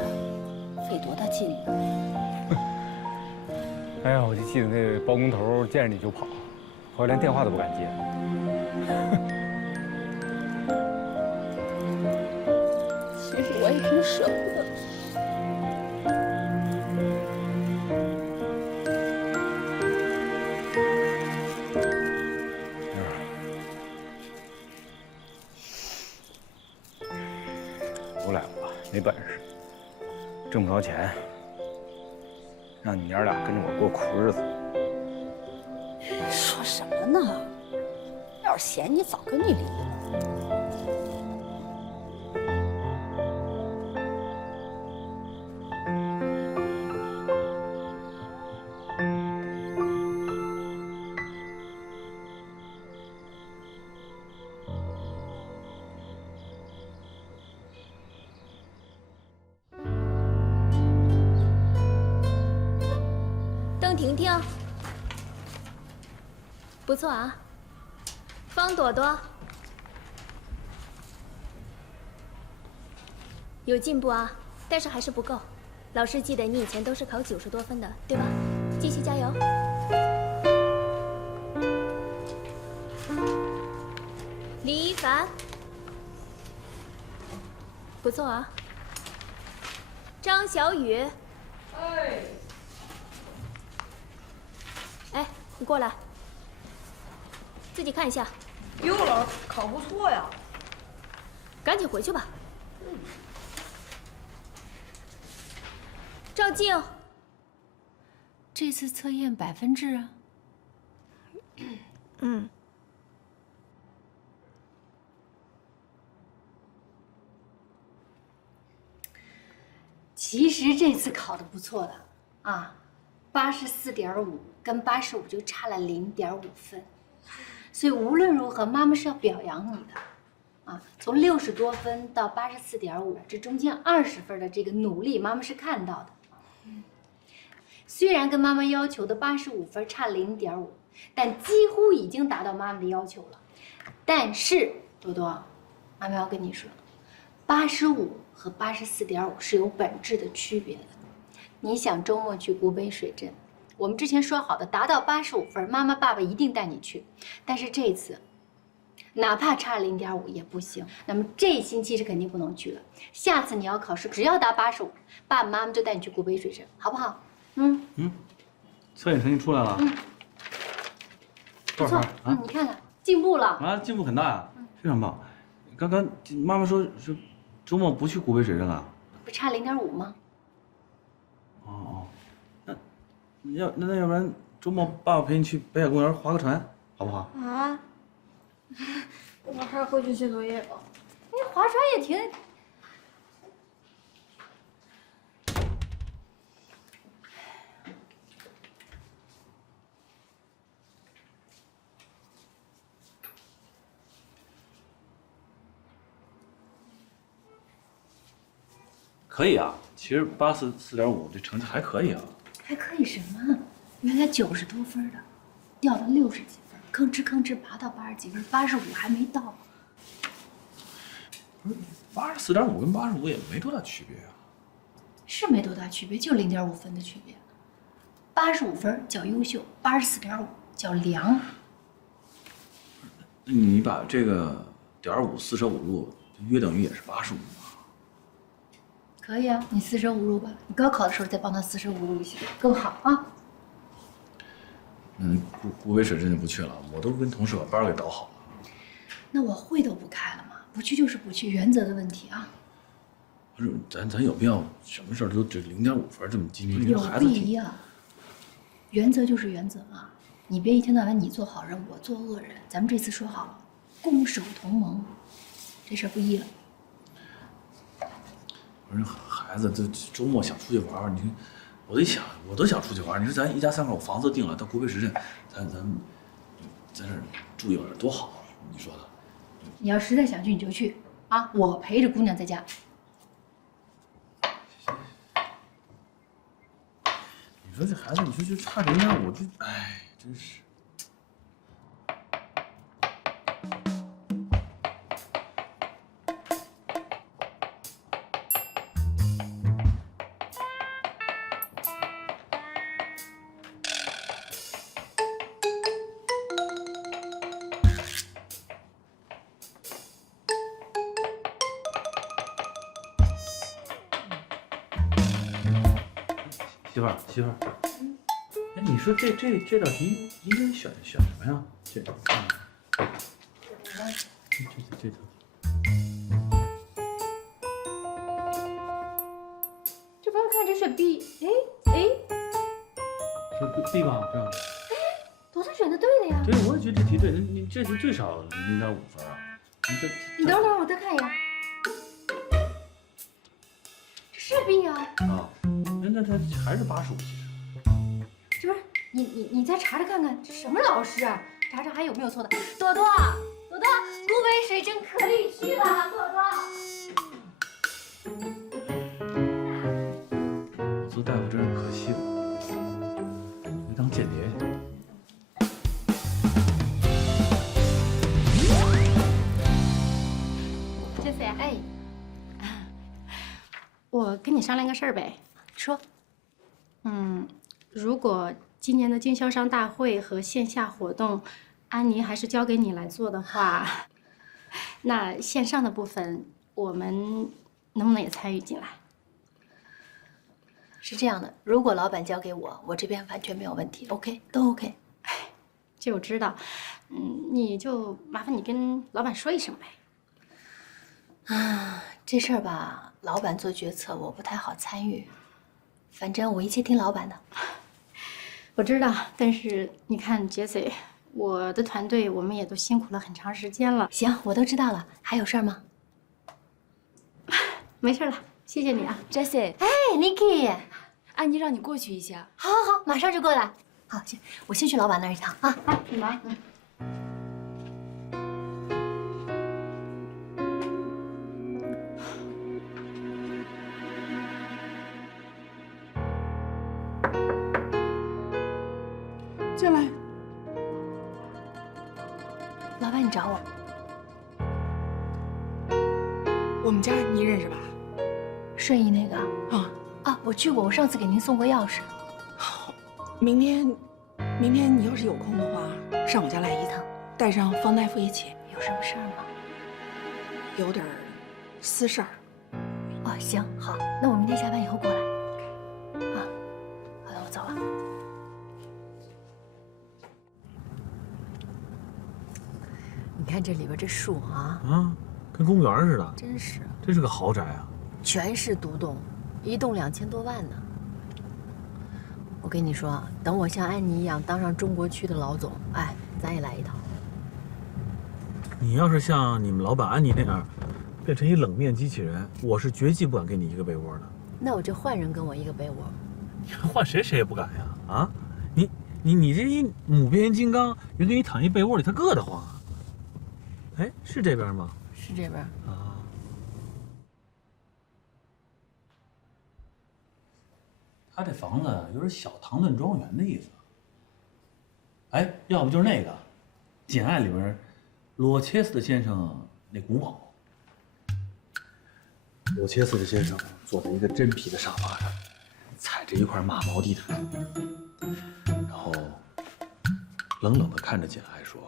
费多大劲呢？哎呀，我就记得那包工头见着你就跑，后来连电话都不敢接。其实我也挺舍不得。有两个没本事，挣不着钱，让你娘俩跟着我过苦日子。说什么呢？要是嫌你，早跟你离了。邓婷婷，不错啊。方朵朵，有进步啊，但是还是不够。老师记得你以前都是考90多分的，对吧？继续加油。李一凡，不错啊。张小雨，哎，你过来，自己看一下。哟，老师考不错呀。赶紧回去吧。赵静，这次测验100分制啊。嗯。其实这次考的不错的啊，84.5跟85就差了0.5分。所以无论如何，妈妈是要表扬你的。啊，从60多分到84.5，这中间20分的这个努力，妈妈是看到的。虽然跟妈妈要求的85分差0.5，但几乎已经达到妈妈的要求了。但是多多，妈妈要跟你说，85和84.5是有本质的区别的。你想周末去古北水镇，我们之前说好的达到85分，妈妈爸爸一定带你去。但是这次，哪怕差0.5也不行。那么这一星期是肯定不能去了。下次你要考试，只要达85，爸爸妈妈就带你去古北水镇，好不好？测验成绩出来了。不错，你看看进步了啊，进步很大呀，非常棒。刚刚妈妈说周末不去古北水镇了，不差0.5吗？哦，那要不然周末爸爸陪你去北海公园划个船，好不好？啊，我还是回去写作业吧。你划船也挺……可以啊，其实84.5这成绩还可以啊。还可以什么？原来90多分的，掉到60几分，吭哧吭哧爬到80几分，85还没到。不是84.5跟85也没多大区别啊。是没多大区别，就0.5分的区别。85分叫优秀，84.5叫良。那你把这个0.5四舍五入，约等于也是85。可以啊，你四舍五入吧。你高考的时候再帮他四舍五入一下，更好啊。古北水镇就不去了，我都跟同事把班给倒好了。那我会都不开了吗？不去就是不去，原则的问题啊。不是，咱有必要什么事儿都只0.5分这么斤斤？有必要。原则就是原则啊，你别一天到晚你做好人，我做恶人。咱们这次说好了，攻守同盟，这事儿不易了。不是孩子，这周末想出去玩玩，你看，我都想出去玩。你说咱一家3口房子定了，到古北水镇，咱在这儿住一晚上多好啊！你说的。你要实在想去你就去啊，我陪着姑娘在家。你说这孩子，你说就差0.5，这哎，真是。媳妇儿，哎，你说这道题应该选什么呀？这道题。这不要看，这选 B， 哎，是 B 吧？这样。多多选的对的呀。对，我也觉得这题对，你这题最少0.5分啊。你等会儿，我再看一眼。这是 B 啊。啊，那他还是85，其实。这不是你再查查看看，这什么老师啊？查查还有没有错的。多多，古北水镇可以去了，多多。做大夫真是可惜了，没当间谍。这次呀，哎，我跟你商量个事儿呗。说。如果今年的经销商大会和线下活动，安妮还是交给你来做的话，那线上的部分我们能不能也参与进来？是这样的，如果老板交给我，我这边完全没有问题 ，OK， 都 OK。这我知道，你就麻烦你跟老板说一声呗。啊，这事儿吧，老板做决策，我不太好参与。反正我一切听老板的。我知道，但是你看，Jessie，我的团队我们也都辛苦了很长时间了。行，我都知道了。还有事儿吗？没事了，谢谢你啊 ，Jessie。哎 ，Niki， 安妮让你过去一下。好，马上就过来。好，我先去老板那儿一趟啊。好，你忙。进来。老板，你找我？我们家你认识吧？顺义那个啊，我去过，我上次给您送过钥匙。明天你要是有空的话，上我家来一趟，带上方大夫一起。有什么事儿吗？有点私事儿。哦，行，好，那我明天下班以后过来。啊，好的，我走了。你看这里边这树啊，跟公园似的，真是，这是个豪宅啊，全是独栋，一栋2000多万呢。我跟你说，等我像安妮一样当上中国区的老总，哎，咱也来一套。你要是像你们老板安妮那样，变成一冷面机器人，我是绝技不敢给你一个被窝的。那我就换人跟我一个被窝。换谁也不敢呀！啊，你这一母变形金刚，人给你躺一被窝里，他硌得慌啊。哎，是这边吗？是这边啊。他这房子有点小唐顿庄园的意思。哎，要不就是那个《简爱》里边罗切斯特先生那古堡。罗切斯特先生坐在一个真皮的沙发上，踩着一块马毛地毯，然后冷冷地看着简爱说：“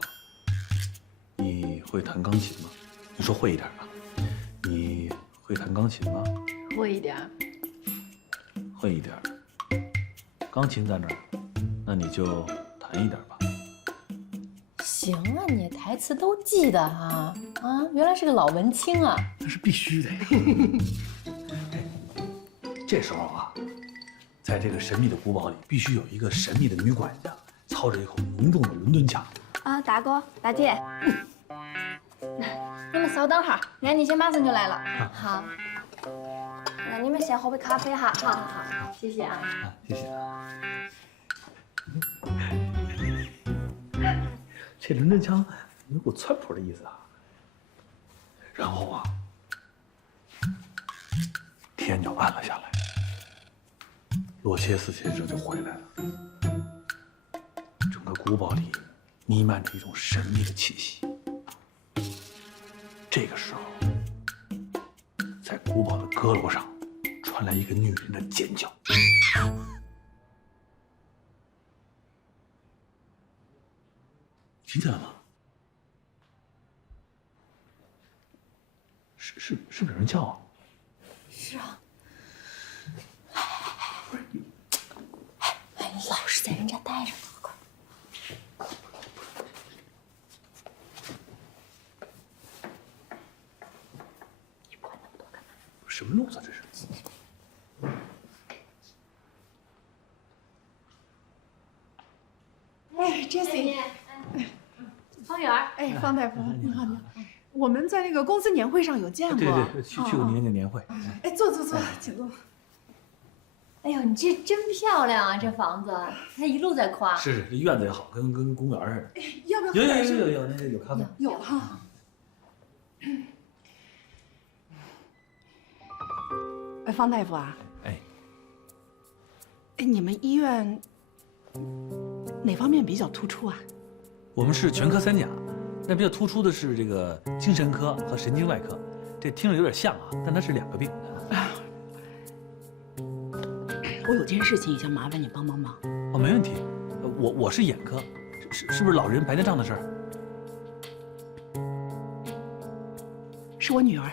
你会弹钢琴吗？你说会一点吧。你会弹钢琴吗？会一点。会一点。钢琴在那儿，那你就弹一点吧。”行啊，你台词都记得哈啊，原来是个老文青啊。那是必须的呀。这时候啊，在这个神秘的古堡里，必须有一个神秘的女管家，操着一口浓重的伦敦腔。啊，大哥大姐，你们稍等会儿，安妮姐马上就来了。好，那你们先喝杯咖啡哈。好好好，谢谢啊。谢谢啊。这伦敦腔有股窜谱的意思啊。然后啊，天就暗了下来，罗切斯先生就回来了。整个古堡里弥漫着一种神秘的气息。这个时候，在古堡的阁楼上传来一个女人的尖叫。听见了吗？是不是有人叫啊？是啊。哎，你老是在人家待着呢，快！你管那么多干嘛？什么路子这是？哎，Jessie。方圆，哎，方大夫，你好，你好。我们在那个公司年会上有见过。对，去过您那个年会。哎，坐，请坐。哎呦，你这真漂亮啊！这房子，他一路在夸。是，这院子也好，跟公园似的。哎，要不要？有，那个有咖啡。有哈。哎，方大夫啊。哎，你们医院哪方面比较突出啊？我们是全科3甲，那比较突出的是这个精神科和神经外科。这听着有点像啊，但它是2个病。我有件事情也想麻烦你帮帮忙。哦，没问题。我是眼科，是不是老人白内障的事儿？是我女儿。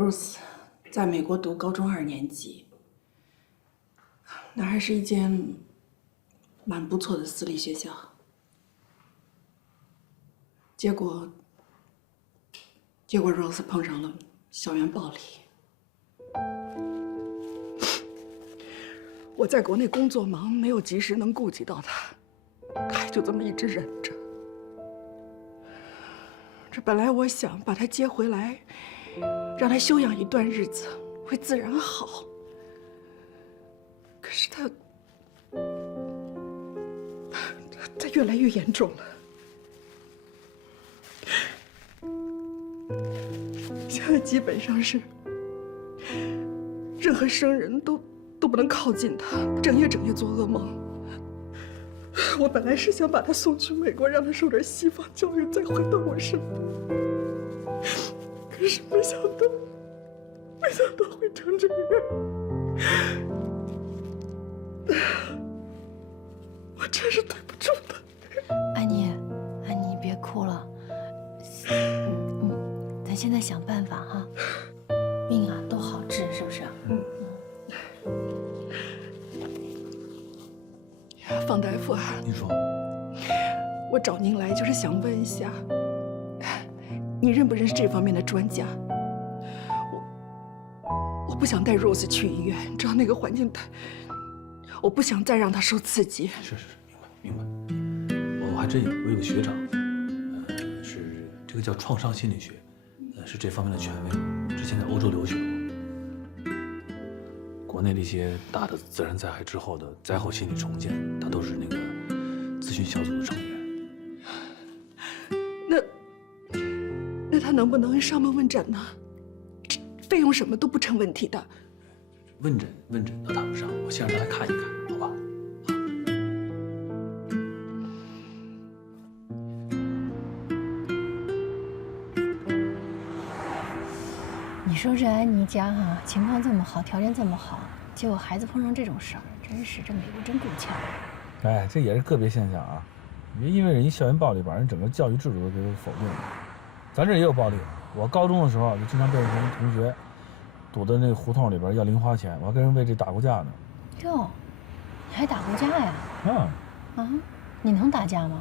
Rose 在美国读高中2年级，那还是一间蛮不错的私立学校。结果 Rose 碰上了校园暴力。我在国内工作忙，没有及时能顾及到她，她就这么一直忍着。这本来我想把她接回来，让她休养一段日子，会自然好。可是她越来越严重了。现在基本上是任何生人都不能靠近她，整夜做噩梦。我本来是想把她送去美国，让她受点西方教育，再回到我身边。可是没想到会成这样。我真是对不住她。安妮，别哭了。咱现在想办法哈，病啊都好治，是不是？方大夫啊，您说，我找您来就是想问一下，你认不认识这方面的专家？我不想带 Rose 去医院，你知道那个环境太，我不想再让她受刺激。是，明白。我还真有，我有个学长，是这个叫创伤心理学，是这方面的权威，之前在欧洲留学过。国内的一些大的自然灾害之后的灾后心理重建，他都是那个咨询小组的成员。那他能不能上门问诊呢？费用什么都不成问题的。问诊倒谈不上，我先让他来看一看，好吧？你说这安妮家哈，情况这么好，条件这么好，结果孩子碰上这种事儿，真是这美国真够呛。哎，这也是个别现象啊，你别因为人家校园暴力把人整个教育制度都给否定了。咱这也有暴力，我高中的时候就经常被人同学堵在那个胡同里边要零花钱，我还跟人为这打过架呢。哟，你还打过架呀？啊，你能打架吗？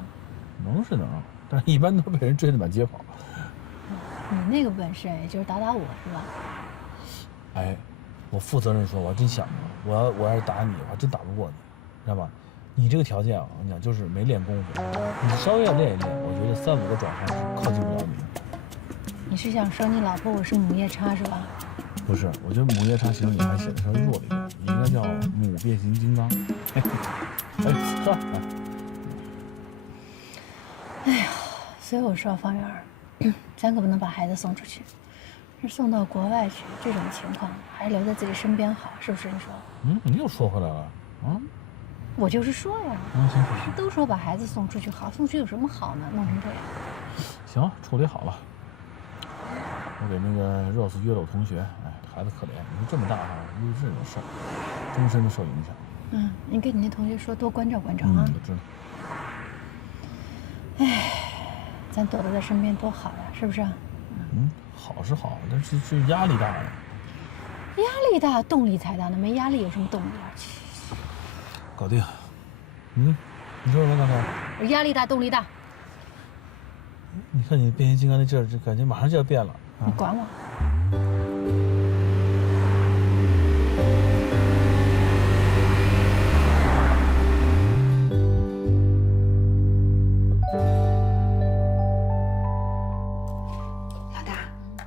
能是能，但是一般都被人追得满街跑。你那个本事也就是打我是吧？哎，我负责任说，我还真想过，我要是打你，我还真打不过你，知道吧？你这个条件啊，我跟你讲就是没练功夫，你稍微要练一练，我觉得3、5个转行是靠近不了你的。你是想说你老婆我是母夜叉是吧？不是，我觉得母夜叉形容你还显得稍微弱了一点，你应该叫母变形金刚。哎，喝。哎呀，所以我说方圆，咱可不能把孩子送出去，这送到国外去，这种情况还是留在自己身边好，是不是？你说？你又说回来了啊？我就是说呀，行，都说把孩子送出去好，送出去有什么好呢？弄成这样。行，处理好了。我给那个 Rose 约了我同学，哎，孩子可怜，你说这么大哈，遇这种事儿，终身的受影响。你跟你那同学说多关照关照啊。我知道。哎，咱躲在他身边多好呀，是不是？好是好，但是压力大呀。压力大，动力才大呢。没压力有什么动力啊？搞定。你说什么刚才？我压力大，动力大。你看你变形金刚那劲儿，这感觉马上就要变了。你管我？老大，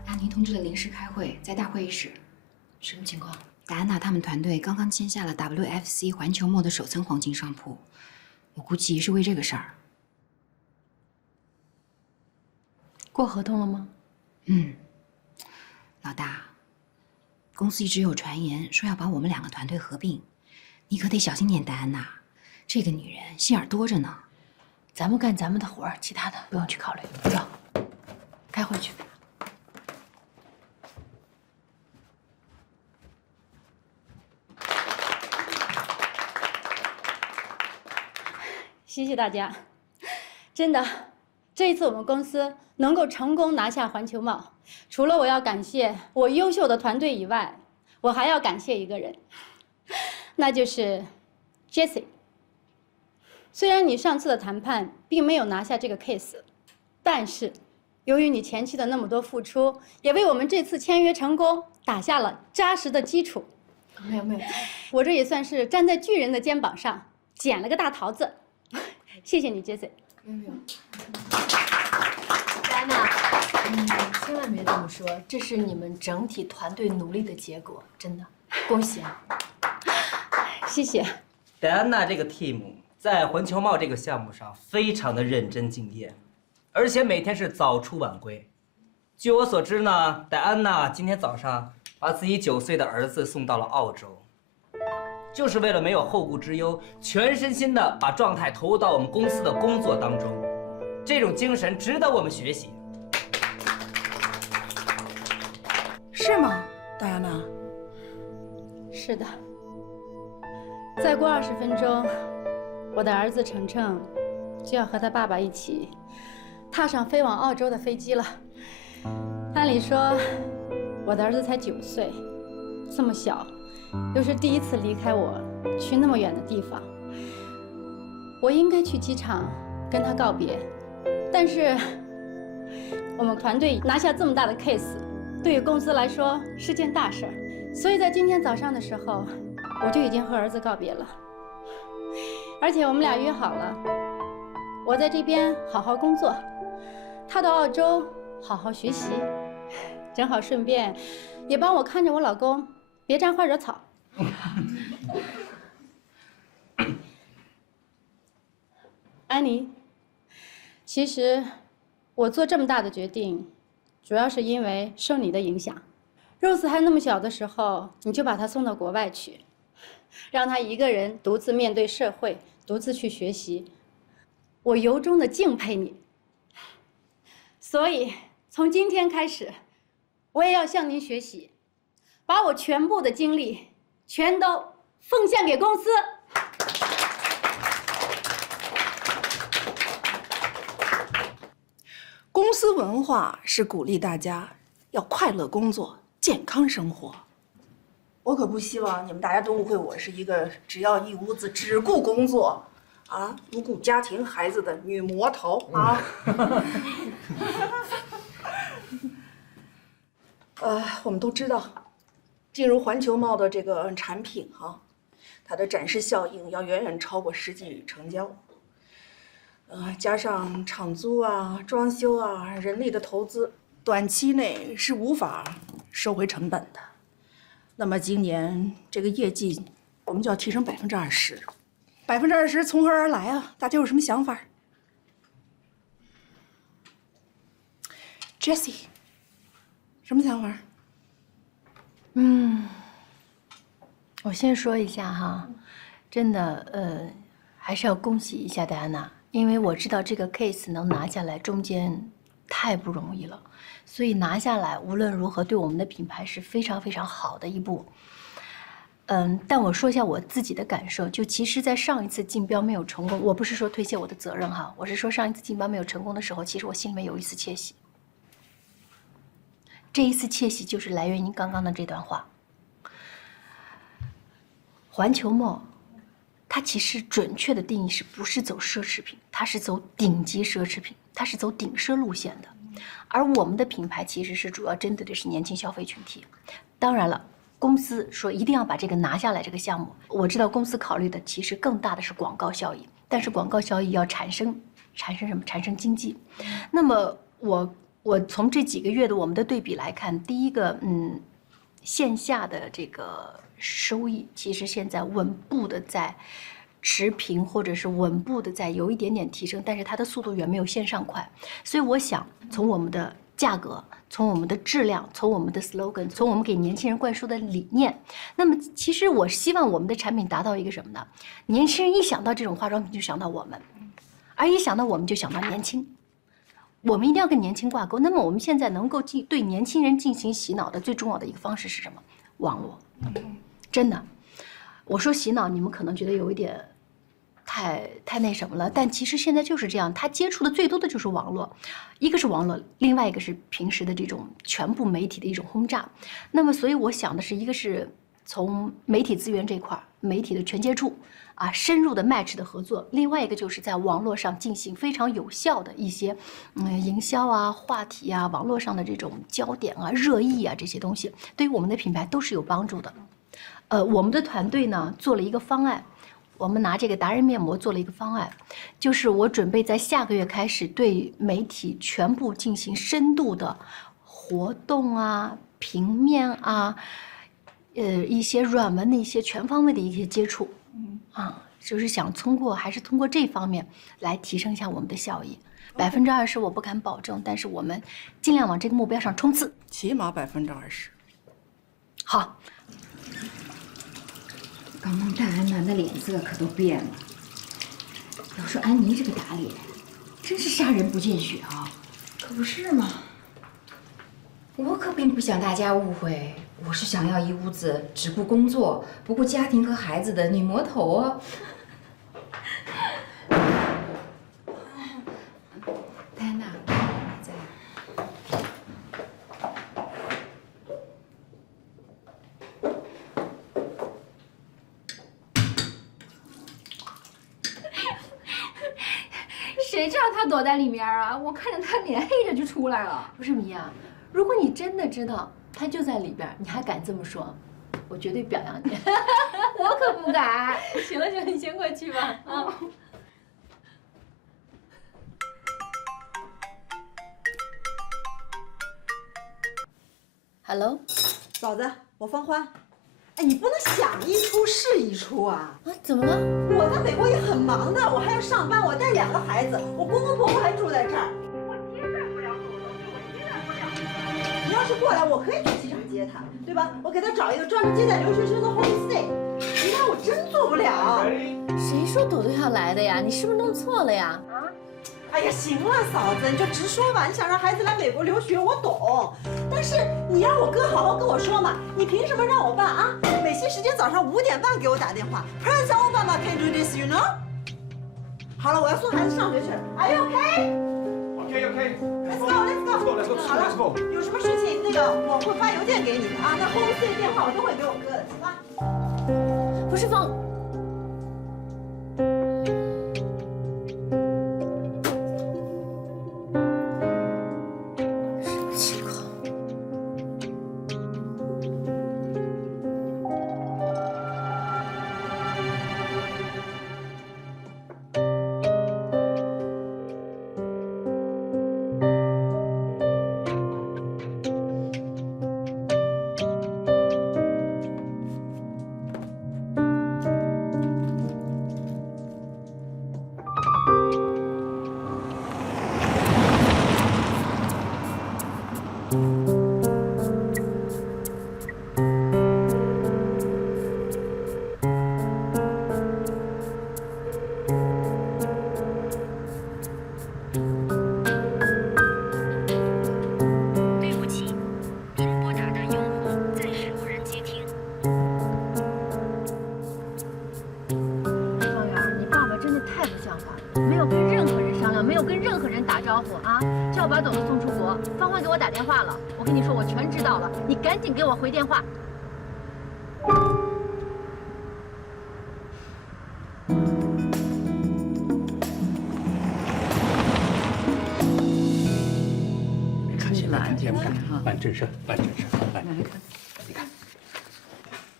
安妮通知了临时开会，在大会议室。什么情况？戴安娜他们团队刚刚签下了 WFC 环球墨的首层黄金商铺，我估计是为这个事儿。过合同了吗？老大，公司一直有传言说要把我们2个团队合并，你可得小心点，戴安娜，这个女人心眼多着呢。咱们干咱们的活儿，其他的不用去考虑。走，开会去。谢谢大家，真的，这一次我们公司能够成功拿下环球贸，除了我要感谢我优秀的团队以外，我还要感谢一个人，那就是 Jessie。虽然你上次的谈判并没有拿下这个 case， 但是由于你前期的那么多付出，也为我们这次签约成功打下了扎实的基础。没有，我这也算是站在巨人的肩膀上捡了个大桃子。谢谢你 ，Jessie。没有。戴安娜，千万别这么说，这是你们整体团队努力的结果，真的，恭喜啊！谢谢。戴安娜这个 team 在环球贸这个项目上非常的认真敬业，而且每天是早出晚归。据我所知呢，戴安娜今天早上把自己9岁的儿子送到了澳洲，就是为了没有后顾之忧，全身心的把状态投入到我们公司的工作当中。这种精神值得我们学习。是吗，戴安娜？是的。再过20分钟，我的儿子程程就要和他爸爸一起踏上飞往澳洲的飞机了。按理说，我的儿子才9岁，这么小，又是第一次离开我去那么远的地方，我应该去机场跟他告别。但是，我们团队拿下这么大的 case， 对于公司来说是件大事儿，所以在今天早上的时候，我就已经和儿子告别了。而且我们俩约好了，我在这边好好工作，他到澳洲好好学习，正好顺便也帮我看着我老公，别沾花惹草。安妮，其实我做这么大的决定，主要是因为受你的影响。Rose 还那么小的时候，你就把她送到国外去，让她一个人独自面对社会，独自去学习。我由衷的敬佩你。所以从今天开始，我也要向您学习，把我全部的精力全都奉献给公司。公司文化是鼓励大家要快乐工作、健康生活。我可不希望你们大家都误会我是一个只要一屋子只顾工作啊，不顾家庭孩子的女魔头啊。我们都知道，进入环球贸的这个产品哈，它的展示效应要远远超过实际成交。加上厂租啊、装修啊、人力的投资，短期内是无法收回成本的。那么今年这个业绩，我们就要提升20%，20%从何而来啊？大家有什么想法 ？Jessie， 什么想法？我先说一下哈，真的，还是要恭喜一下戴安娜。因为我知道这个 case 能拿下来，中间太不容易了，所以拿下来无论如何对我们的品牌是非常非常好的一步。但我说一下我自己的感受，就其实，在上一次竞标没有成功，我不是说推卸我的责任哈，我是说上一次竞标没有成功的时候，其实我心里面有一丝窃喜。这一丝窃喜就是来源于刚刚的这段话。环球贸。它其实准确的定义是不是走奢侈品？它是走顶级奢侈品，它是走顶奢路线的。而我们的品牌其实是主要针对的是年轻消费群体。当然了，公司说一定要把这个拿下来这个项目，我知道公司考虑的其实更大的是广告效益，但是广告效益要产生什么？产生经济。那么我从这几个月的我们的对比来看，第一个，线下的这个收益其实现在稳步的在持平，或者是稳步的在有一点点提升，但是它的速度远没有线上快。所以我想从我们的价格，从我们的质量，从我们的 slogan， 从我们给年轻人灌输的理念，那么其实我希望我们的产品达到一个什么呢？年轻人一想到这种化妆品就想到我们，而一想到我们就想到年轻。我们一定要跟年轻挂钩。那么我们现在能够对年轻人进行洗脑的最重要的一个方式是什么？网络。真的，我说洗脑，你们可能觉得有一点太那什么了。但其实现在就是这样，他接触的最多的就是网络，一个是网络，另外一个是平时的这种全部媒体的一种轰炸。那么，所以我想的是，一个是从媒体资源这块，媒体的全接触。深入的 match 的合作，另外一个就是在网络上进行非常有效的一些，营销啊、话题啊、网络上的这种焦点啊、热议啊这些东西，对于我们的品牌都是有帮助的。我们的团队呢做了一个方案，我们拿这个达人面膜做了一个方案，就是我准备在下个月开始对媒体全部进行深度的活动啊、平面啊，一些软文的一些全方位的一些接触。就是想通过这方面来提升一下我们的效益。20%我不敢保证，但是我们尽量往这个目标上冲刺，起码20%。好。刚刚戴安娜的脸色可都变了。要说安妮这个打脸，真是杀人不见血啊！可不是嘛。我可并不想大家误会。我是想要一屋子只顾工作、不顾家庭和孩子的女魔头哦。戴安娜，在。谁知道他躲在里面啊？我看着他脸黑着就出来了。不是米娅，如果你真的知道。他就在里边，你还敢这么说？我绝对表扬你。我可不敢。行了，你先过去吧。Hello， 嫂子，我芳欢。哎，你不能想一出是一出啊！怎么了？我在美国也很忙的，我还要上班，我带2个孩子，我公公婆婆还住在这儿。你要是过来，我可以去机场接他，对吧？我给他找一个专门接待留学生的 homestay。其他我真做不了。谁说朵朵要来的呀？你是不是弄错了呀？哎呀，行了，嫂子，你就直说吧。你想让孩子来美国留学，我懂。但是你让我哥好好跟我说嘛，你凭什么让我爸啊？美西时间早上5点半给我打电话 ，Prince Obama can do this, you know？ 好了，我要送孩子上学去了。Are you okay？OK，Let's go。好了，有什么事情那个我会发邮件给你的啊。那公司的电话我都会给我哥的，行吧？不是芳。什么情况？叫我把朵朵送出国，芳欢给我打电话了，我跟你说，我全知道了，你赶紧给我回电话。懒点哈，办正事，办正事，来，你看，你看，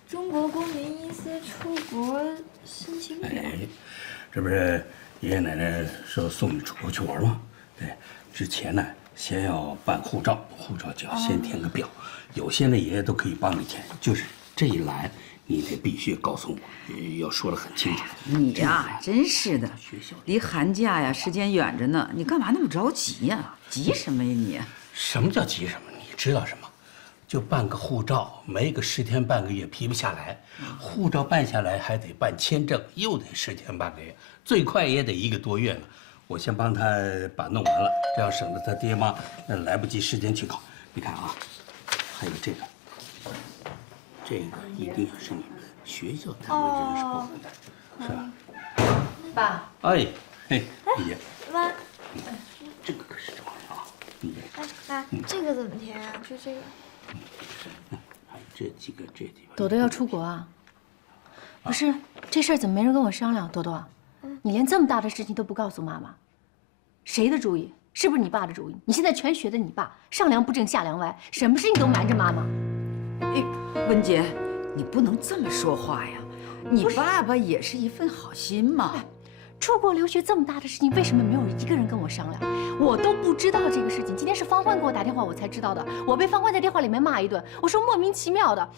中国公民依次出国申请表。哎，这不是爷爷奶奶说送你出国去玩吗？对，之前呢，先要办护照，护照就要先填个表，有些呢爷爷都可以帮你填，就是这一栏你得必须告诉我，要说得很清楚。你呀，真是的，离寒假呀时间远着呢，你干嘛那么着急呀？急什么呀你？什么叫急什么？你知道什么？就办个护照，没个10天半个月批不下来。护照办下来还得办签证，又得10天半个月，最快也得1个多月呢。我先帮他把弄完了，这样省得他爹妈那来不及时间去搞。你看啊，还有这个，这个一定要是你们学校单位人手的，是吧？那爸。哎，嘿，爷，妈，这个可是重要啊！哎，妈，这个怎么填啊？就这个。这几个这地方。朵朵要出国啊？不是，这事儿怎么没人跟我商量？朵朵，你连这么大的事情都不告诉妈妈，谁的主意？是不是你爸的主意？你现在全学的你爸，上梁不正下梁歪，什么事情都瞒着妈妈。哎，文杰，你不能这么说话呀！你爸爸也是一份好心嘛。出国留学这么大的事情，为什么没有一个人跟我商量？我都不知道这个事情。今天是方欢给我打电话，我才知道的。我被方欢在电话里面骂一顿，我说莫名其妙的。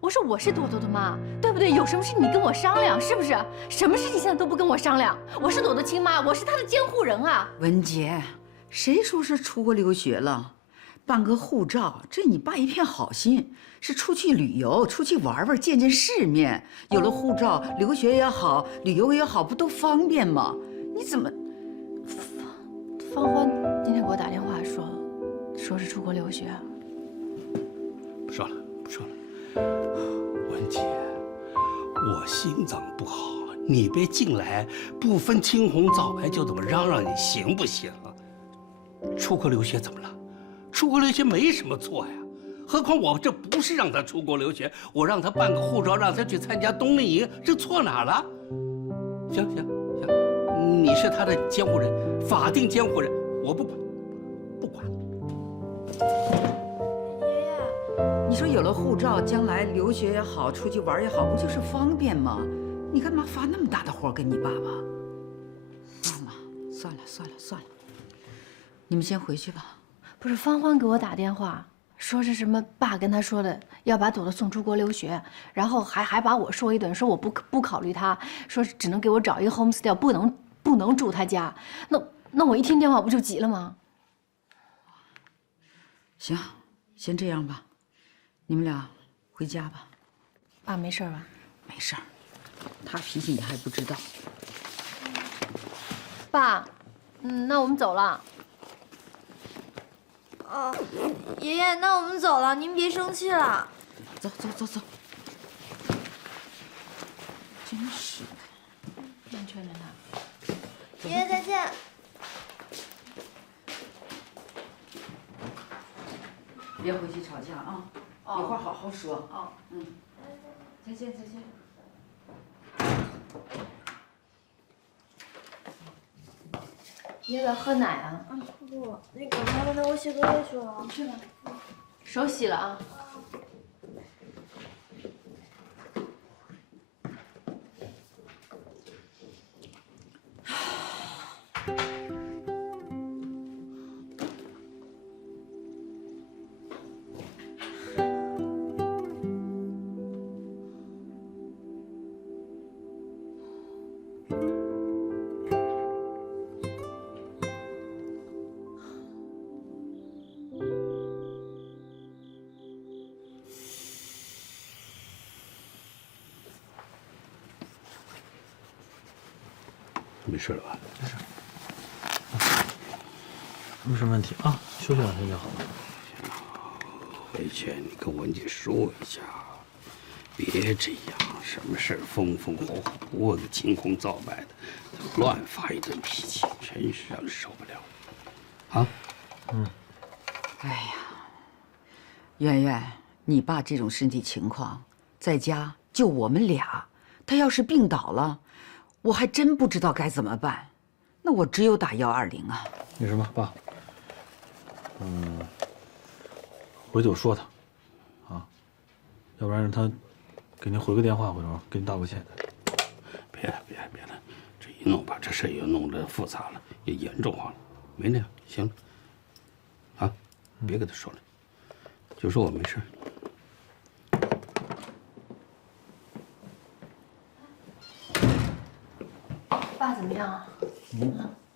我说我是朵朵的妈，对不对？有什么事你跟我商量，是不是？什么事情现在都不跟我商量？我是朵朵亲妈，我是她的监护人啊。文杰，谁说是出国留学了？办个护照，这你爸一片好心，是出去旅游，出去玩玩，见见世面。有了护照，留学也好，旅游也好，不都方便吗？你怎么？方欢今天给我打电话说是出国留学。不说了，不说了。文姐，我心脏不好，你别进来不分青红皂白就这么嚷嚷，你行不行啊？出国留学怎么了？出国留学没什么错呀，何况我这不是让他出国留学，我让他办个护照，让他去参加冬令营，这错哪儿了？行，你是他的监护人，法定监护人，我不管。爷爷，你说有了护照，将来留学也好，出去玩也好，不就是方便吗？你干嘛发那么大的火给你爸爸？妈妈，算了，你们先回去吧。不是方欢给我打电话，说是什么爸跟他说的，要把朵朵送出国留学，然后还把我说一顿，说我不考虑他，说只能给我找一个 homestay， 不能住他家。那我一听电话不就急了吗？行，先这样吧，你们俩回家吧。爸没事吧？没事儿，他脾气你还不知道。爸，那我们走了。爷爷，那我们走了，您别生气了。走。真是的，安全着呢。爷爷再见。别回去吵架啊！一会儿好好说。再见。你要不要喝奶啊？不，那个妈妈，那我写作业去了。你去吧，手洗了啊。没事了吧？没事，没什么问题啊，休息2天就好了。回去你跟文姐说一下，别这样，什么事风风火火，不问个青红皂白的，乱发一顿脾气，真是让人受不了。啊？哎呀，圆圆，你爸这种身体情况，在家就我们俩，他要是病倒了，我还真不知道该怎么办。那我只有打120啊。那什么，爸，回去我说他，要不然让他给您回个电话，回头给您道个歉。别了，这一弄把这事又弄得复杂了，也严重化了。没那样，行了。啊，别跟他说了，就说我没事。爸怎么样啊？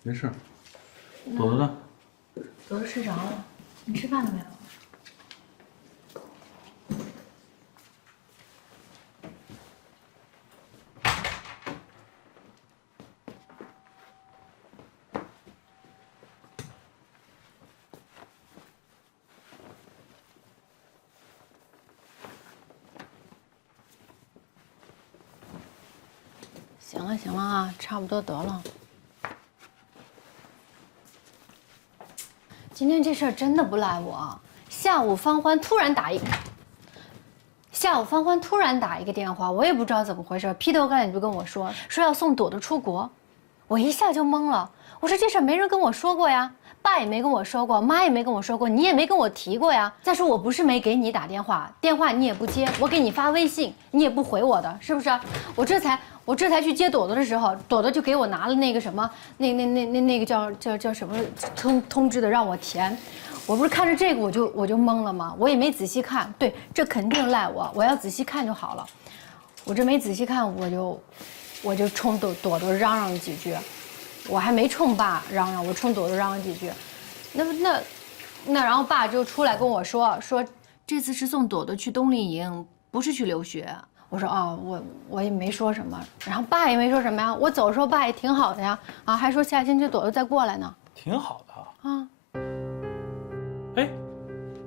没事。朵朵呢？朵朵睡着了。你吃饭了没有？行了行了啊，差不多得了。今天这事儿真的不赖我。下午方欢突然打一个电话，我也不知道怎么回事，劈头盖脸就跟我说要送朵朵出国，我一下就懵了。我说这事儿没人跟我说过呀，爸也没跟我说过，妈也没跟我说过，你也没跟我提过呀。再说我不是没给你打电话，电话你也不接，我给你发微信你也不回我的，是不是？我这才去接朵朵的时候，朵朵就给我拿了那个什么，那个叫什么通知的让我填。我不是看着这个我就懵了吗？我也没仔细看，对，这肯定赖我，我要仔细看就好了。我这没仔细看，我就冲朵朵嚷嚷了几句，我还没冲爸嚷嚷，我冲朵朵嚷嚷几句。那然后爸就出来跟我说这次是送朵朵去冬令营，不是去留学。我说啊，我也没说什么，然后爸也没说什么呀。我走的时候爸也挺好的呀，啊，还说下星期朵朵再过来呢。挺好的啊。哎，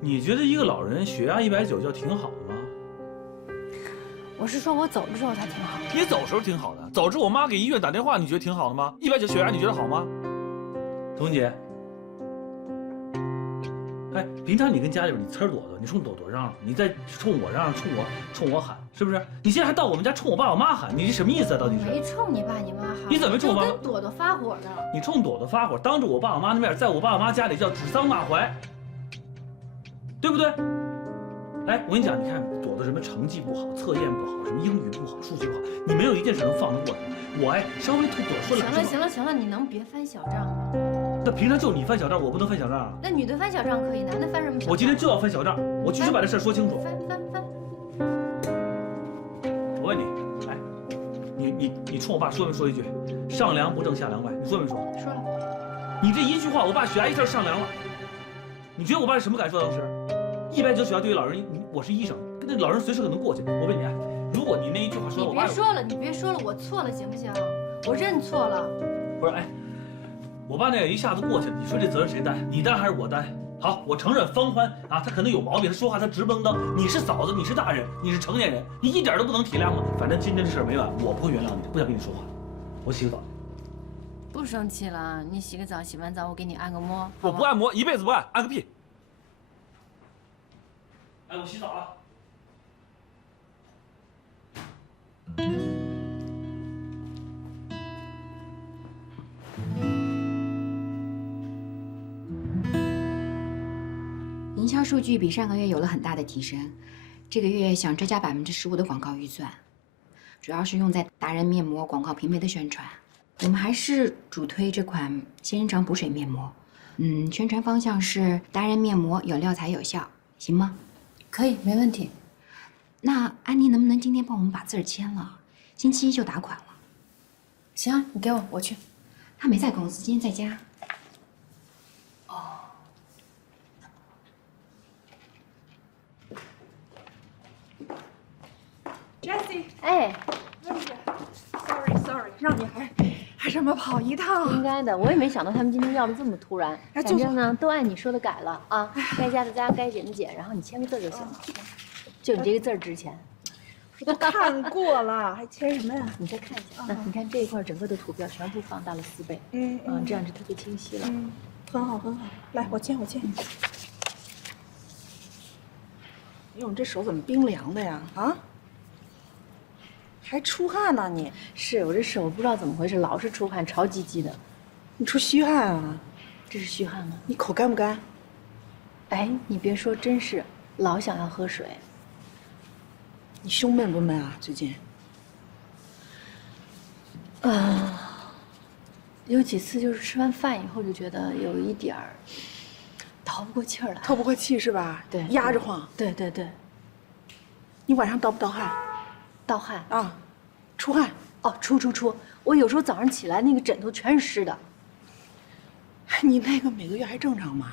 你觉得一个老人血压190叫挺好的吗？我是说我走的时候才挺好的。你走的时候挺好的，走之后我妈给医院打电话，你觉得挺好的吗？190血压你觉得好吗？童姐，哎，平常你跟家里边你呲朵朵，你冲朵朵嚷嚷，你再冲我嚷嚷，冲我喊，是不是？你现在还到我们家冲我爸我妈喊，你这什么意思啊？到底是？没冲你爸你妈喊。你怎么没冲我爸？跟朵朵发火的。你冲朵朵发火，当着我爸我妈的面，在我爸我妈家里叫指桑骂槐，对不对？哎，我跟你讲，你看朵朵什么成绩不好，测验不好，什么英语不好，数学不好，你没有一件事能放得过的。我哎，稍微对朵说两句。行了，你能别翻小账吗？那平常就你翻小账，我不能翻小账啊？那女的翻小账可以，男的翻什么小账？我今天就要翻小账，我必须把这事说清楚。翻。我问你，哎，你冲我爸说没说一句“上梁不正下梁歪”？你说没说？说了。你这一句话，我爸血压一下上梁了。你觉得我爸是什么感受？当时190血压对于老人，我是医生，那老人随时可能过去。我问你，如果你那一句话说我爸，你别说了，我错了行不行？我认错了。不是，哎，我爸那一下子过去了，你说这责任谁担？你担还是我担？好，我承认方欢啊，他可能有毛病，他说话他直不愣登。你是嫂子，你是大人，你是成年人，你一点都不能体谅吗？反正今天这事儿没完，我不会原谅你的，不想跟你说话。我洗个澡。不生气了，你洗个澡，洗完澡我给你按个摩。我不按摩，一辈子不按，按个屁！哎，我洗澡了。营销数据比上个月有了很大的提升，这个月想追加15%的广告预算，主要是用在达人面膜广告平媒的宣传。我们还是主推这款仙人掌补水面膜，宣传方向是达人面膜有料才有效，行吗？可以，没问题。那安妮能不能今天帮我们把字儿签了？星期一就打款了。行啊，你给我去。他没在公司，今天在家。Jessie， 哎 ，sorry， 让你还这么跑一趟，应该的。我也没想到他们今天要的这么突然。反正呢，都按你说的改了啊，该加的加，该减的减，然后你签个字就行了。就你这个字儿值钱。我都看过了，还签什么呀？你再看一下。那你看这一块整个的图标全部放大了4倍，这样就特别清晰了。很好。来，我签。哟，你这手怎么冰凉的呀？啊？还出汗呢你？是我这手不知道怎么回事，老是出汗，潮唧唧的。你出虚汗啊？这是虚汗吗？你口干不干？哎，你别说，真是老想要喝水。你胸闷不闷啊？最近？有几次就是吃完饭以后就觉得有一点儿透不过气儿来。透不过气是吧？对，压着晃。对。你晚上盗不盗汗？盗汗啊，出汗。哦，出。我有时候早上起来那个枕头全是湿的。你那个每个月还正常吗？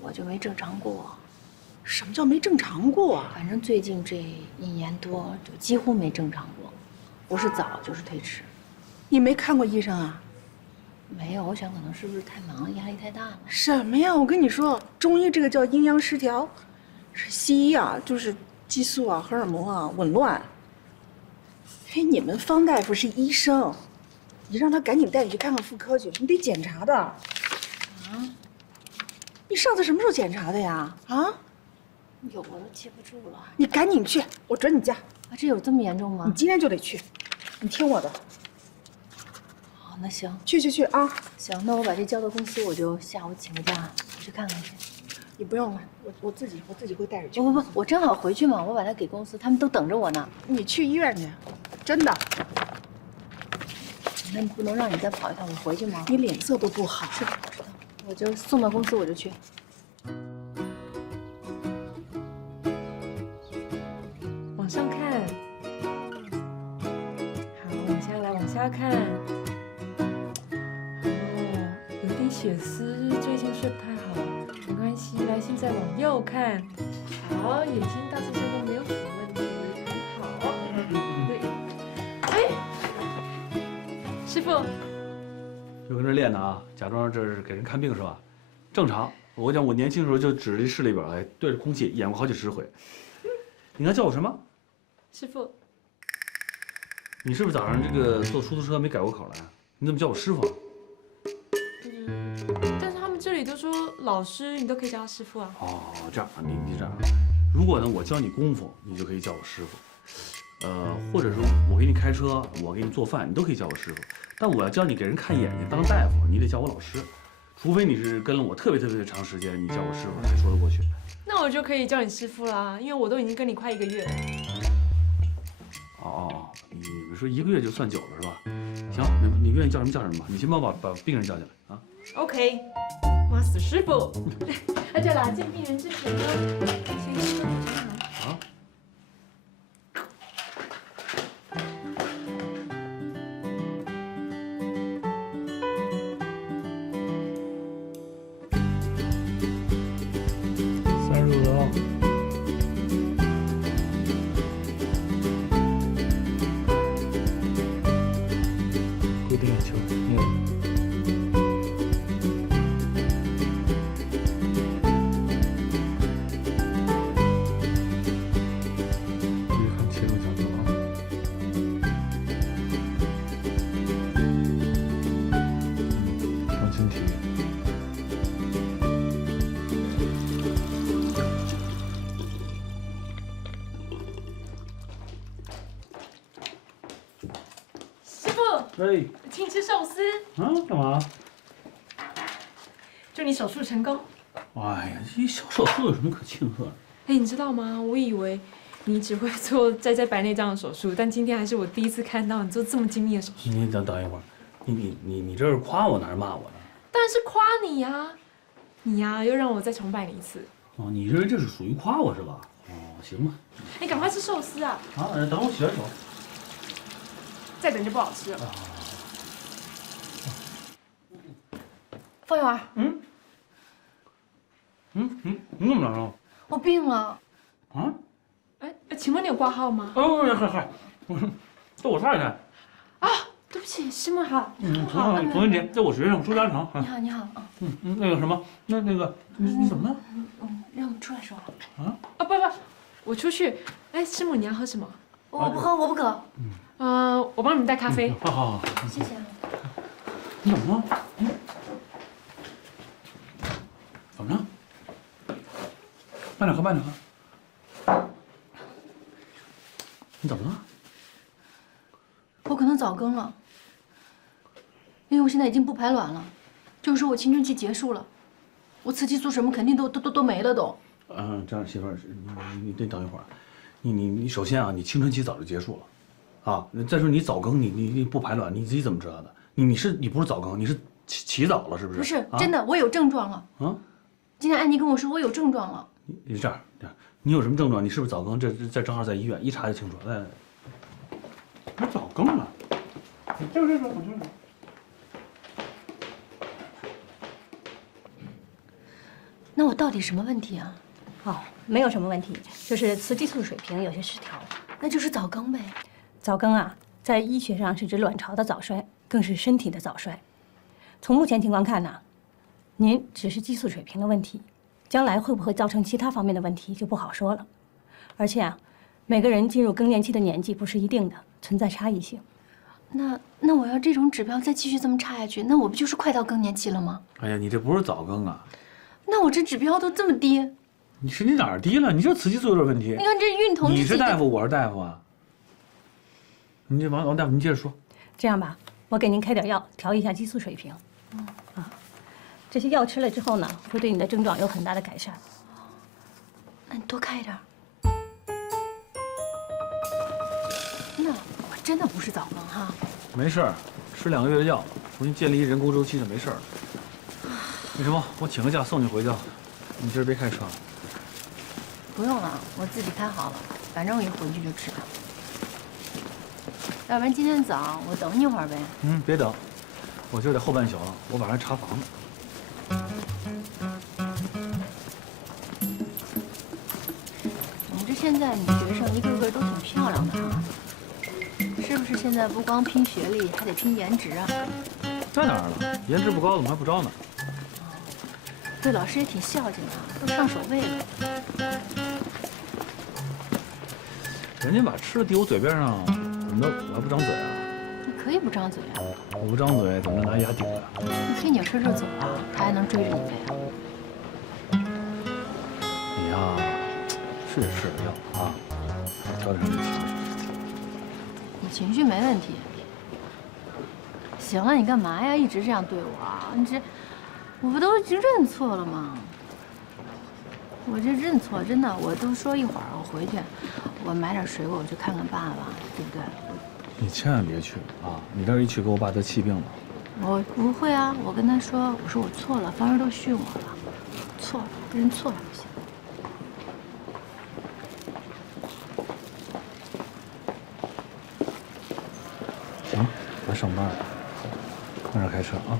我就没正常过。什么叫没正常过啊？反正最近这1年多就几乎没正常过，不是早就是推迟。你没看过医生啊？没有，我想可能是不是太忙了，压力太大了。什么呀？我跟你说，中医这个叫阴阳失调，是西医啊，就是激素啊、荷尔蒙啊紊乱。因为你们方大夫是医生，你让他赶紧带你去看看妇科去，你得检查的。啊？你上次什么时候检查的呀？啊？有我都记不住了。你赶紧去，我准你假。啊，这有这么严重吗？你今天就得去，你听我的。好，那行，去啊！行，那我把这交到公司，我就下午请个假，我去看看去。你不用了，我自己会带着去。不，我正好回去嘛，我把它给公司，他们都等着我呢。你去医院去，真的。那不能让你再跑一趟，我回去吗？你脸色都不好。是，我知道，我就送到公司我就去。往上看，好，往下来，往下看。哦，有点血丝，最近睡不太好，没关系。来，现在往右看，好，眼睛大致上都没有什么问题，很好。对，哎，师傅，就跟这练呢啊，假装这是给人看病是吧？正常。我讲，我年轻时候就指着视力表来对着空气演过好几十回。你刚叫我什么？师傅，你是不是早上这个坐出租车没改过口来？你怎么叫我师傅啊？但是他们这里都说老师，你都可以叫他师傅啊。哦，这样啊，你这样，如果呢我教你功夫，你就可以叫我师傅。或者说我给你开车，我给你做饭，你都可以叫我师傅。但我要教你给人看眼睛当大夫，你得叫我老师。除非你是跟了我特别长时间，你叫我师傅才说得过去。那我就可以叫你师傅啦，因为我都已经跟你快1个月了。哦，你说1个月就算久了是吧？行，你愿意叫什么叫什么吧。你先帮我把病人叫进来啊。OK， 哇，死师傅。啊，对了，见病人之前呢，先吃个早餐好。啊。35度。固定球，注意看切入角度啊。放轻体。哎，请吃寿司。啊，干嘛？祝你手术成功。哎呀，这小手术有什么可庆贺的？哎，你知道吗？我以为你只会做摘白内障的手术，但今天还是我第一次看到你做这么精密的手术。你等一会儿，你这是夸我呢还是骂我呢？当然是夸你呀，你呀又让我再崇拜你一次。哦，你认为这是属于夸我是吧？哦，行吧。你赶快吃寿司啊！啊，等我洗完手。再等就不好吃了。方圆，你怎么了？我病了。啊？哎，请问你有挂号吗？哦，嗨，这我太太。啊，对不起，师母好。童文杰，在我学校朱家成。你好。那个什么，那个你怎么了？让我出来说话。啊？不，我出去。哎，师母，你要喝什么？我不喝，我不渴。我帮你们带咖啡。好，谢谢。你怎么了？怎么了？慢点喝。你怎么了？我可能早更了，因为我现在已经不排卵了，就是说我青春期结束了，我雌激素什么肯定都没了都。这样媳妇儿，你得等一会儿，你首先啊，你青春期早就结束了，啊，再说你早更，你不排卵，你自己怎么知道的？你不是早更，你是起早了是不是？不是真的，我有症状了。啊？今天安妮跟我说我有症状了。你这样，你有什么症状？你是不是早更？这正好在医院一查就清楚。来，还早更了？这，我就是。那我到底什么问题啊？哦，没有什么问题，就是雌激素水平有些失调，那就是早更呗。早更啊，在医学上是指卵巢的早衰，更是身体的早衰。从目前情况看呢，您只是激素水平的问题，将来会不会造成其他方面的问题就不好说了。而且啊，每个人进入更年期的年纪不是一定的，存在差异性。那我要这种指标再继续这么差下去，那我不就是快到更年期了吗？哎呀，你这不是早更啊？那我这指标都这么低，你哪儿低了？你就雌激素有点问题。你看这孕酮，你是大夫，我是大夫啊。你这王大夫，您接着说。这样吧，我给您开点药，调一下激素水平。这些药吃了之后呢，会对你的症状有很大的改善。那你多开一点。那我真的不是早更哈。没事儿，吃2个月的药，重新建立人工周期就没事儿了。那什么，我请个假送你回家，你今儿别开车了。不用了，我自己开好了，反正我一回去就知道。要不然今天早我等你一会儿呗。别等，我今儿得后半宿了，我晚上查房子。你们这现在女学生一个个都挺漂亮的哈，是不是现在不光拼学历，还得拼颜值啊？那当然了，颜值不高怎么还不招呢？对老师也挺孝敬的，都上手位了。人家把吃的递我嘴边上，怎么的我还不张嘴啊？你可以不张嘴啊。我不张嘴，怎么能拿牙顶着？你非扭身就走啊，他还能追着你背啊？你呀，是吃点药啊，调整这情绪。你情绪没问题。行了，你干嘛呀？一直这样对我啊？你这，我不都已经认错了吗？我这认错，真的，我都说一会儿我回去，我买点水果，我去看看爸爸，对不对？你千万别去啊！你这一去，给我爸得气病了。我不会啊，我跟他说，我说我错了，方儿都训我了，错了，认错了就行。行，我上班了，慢点开车啊。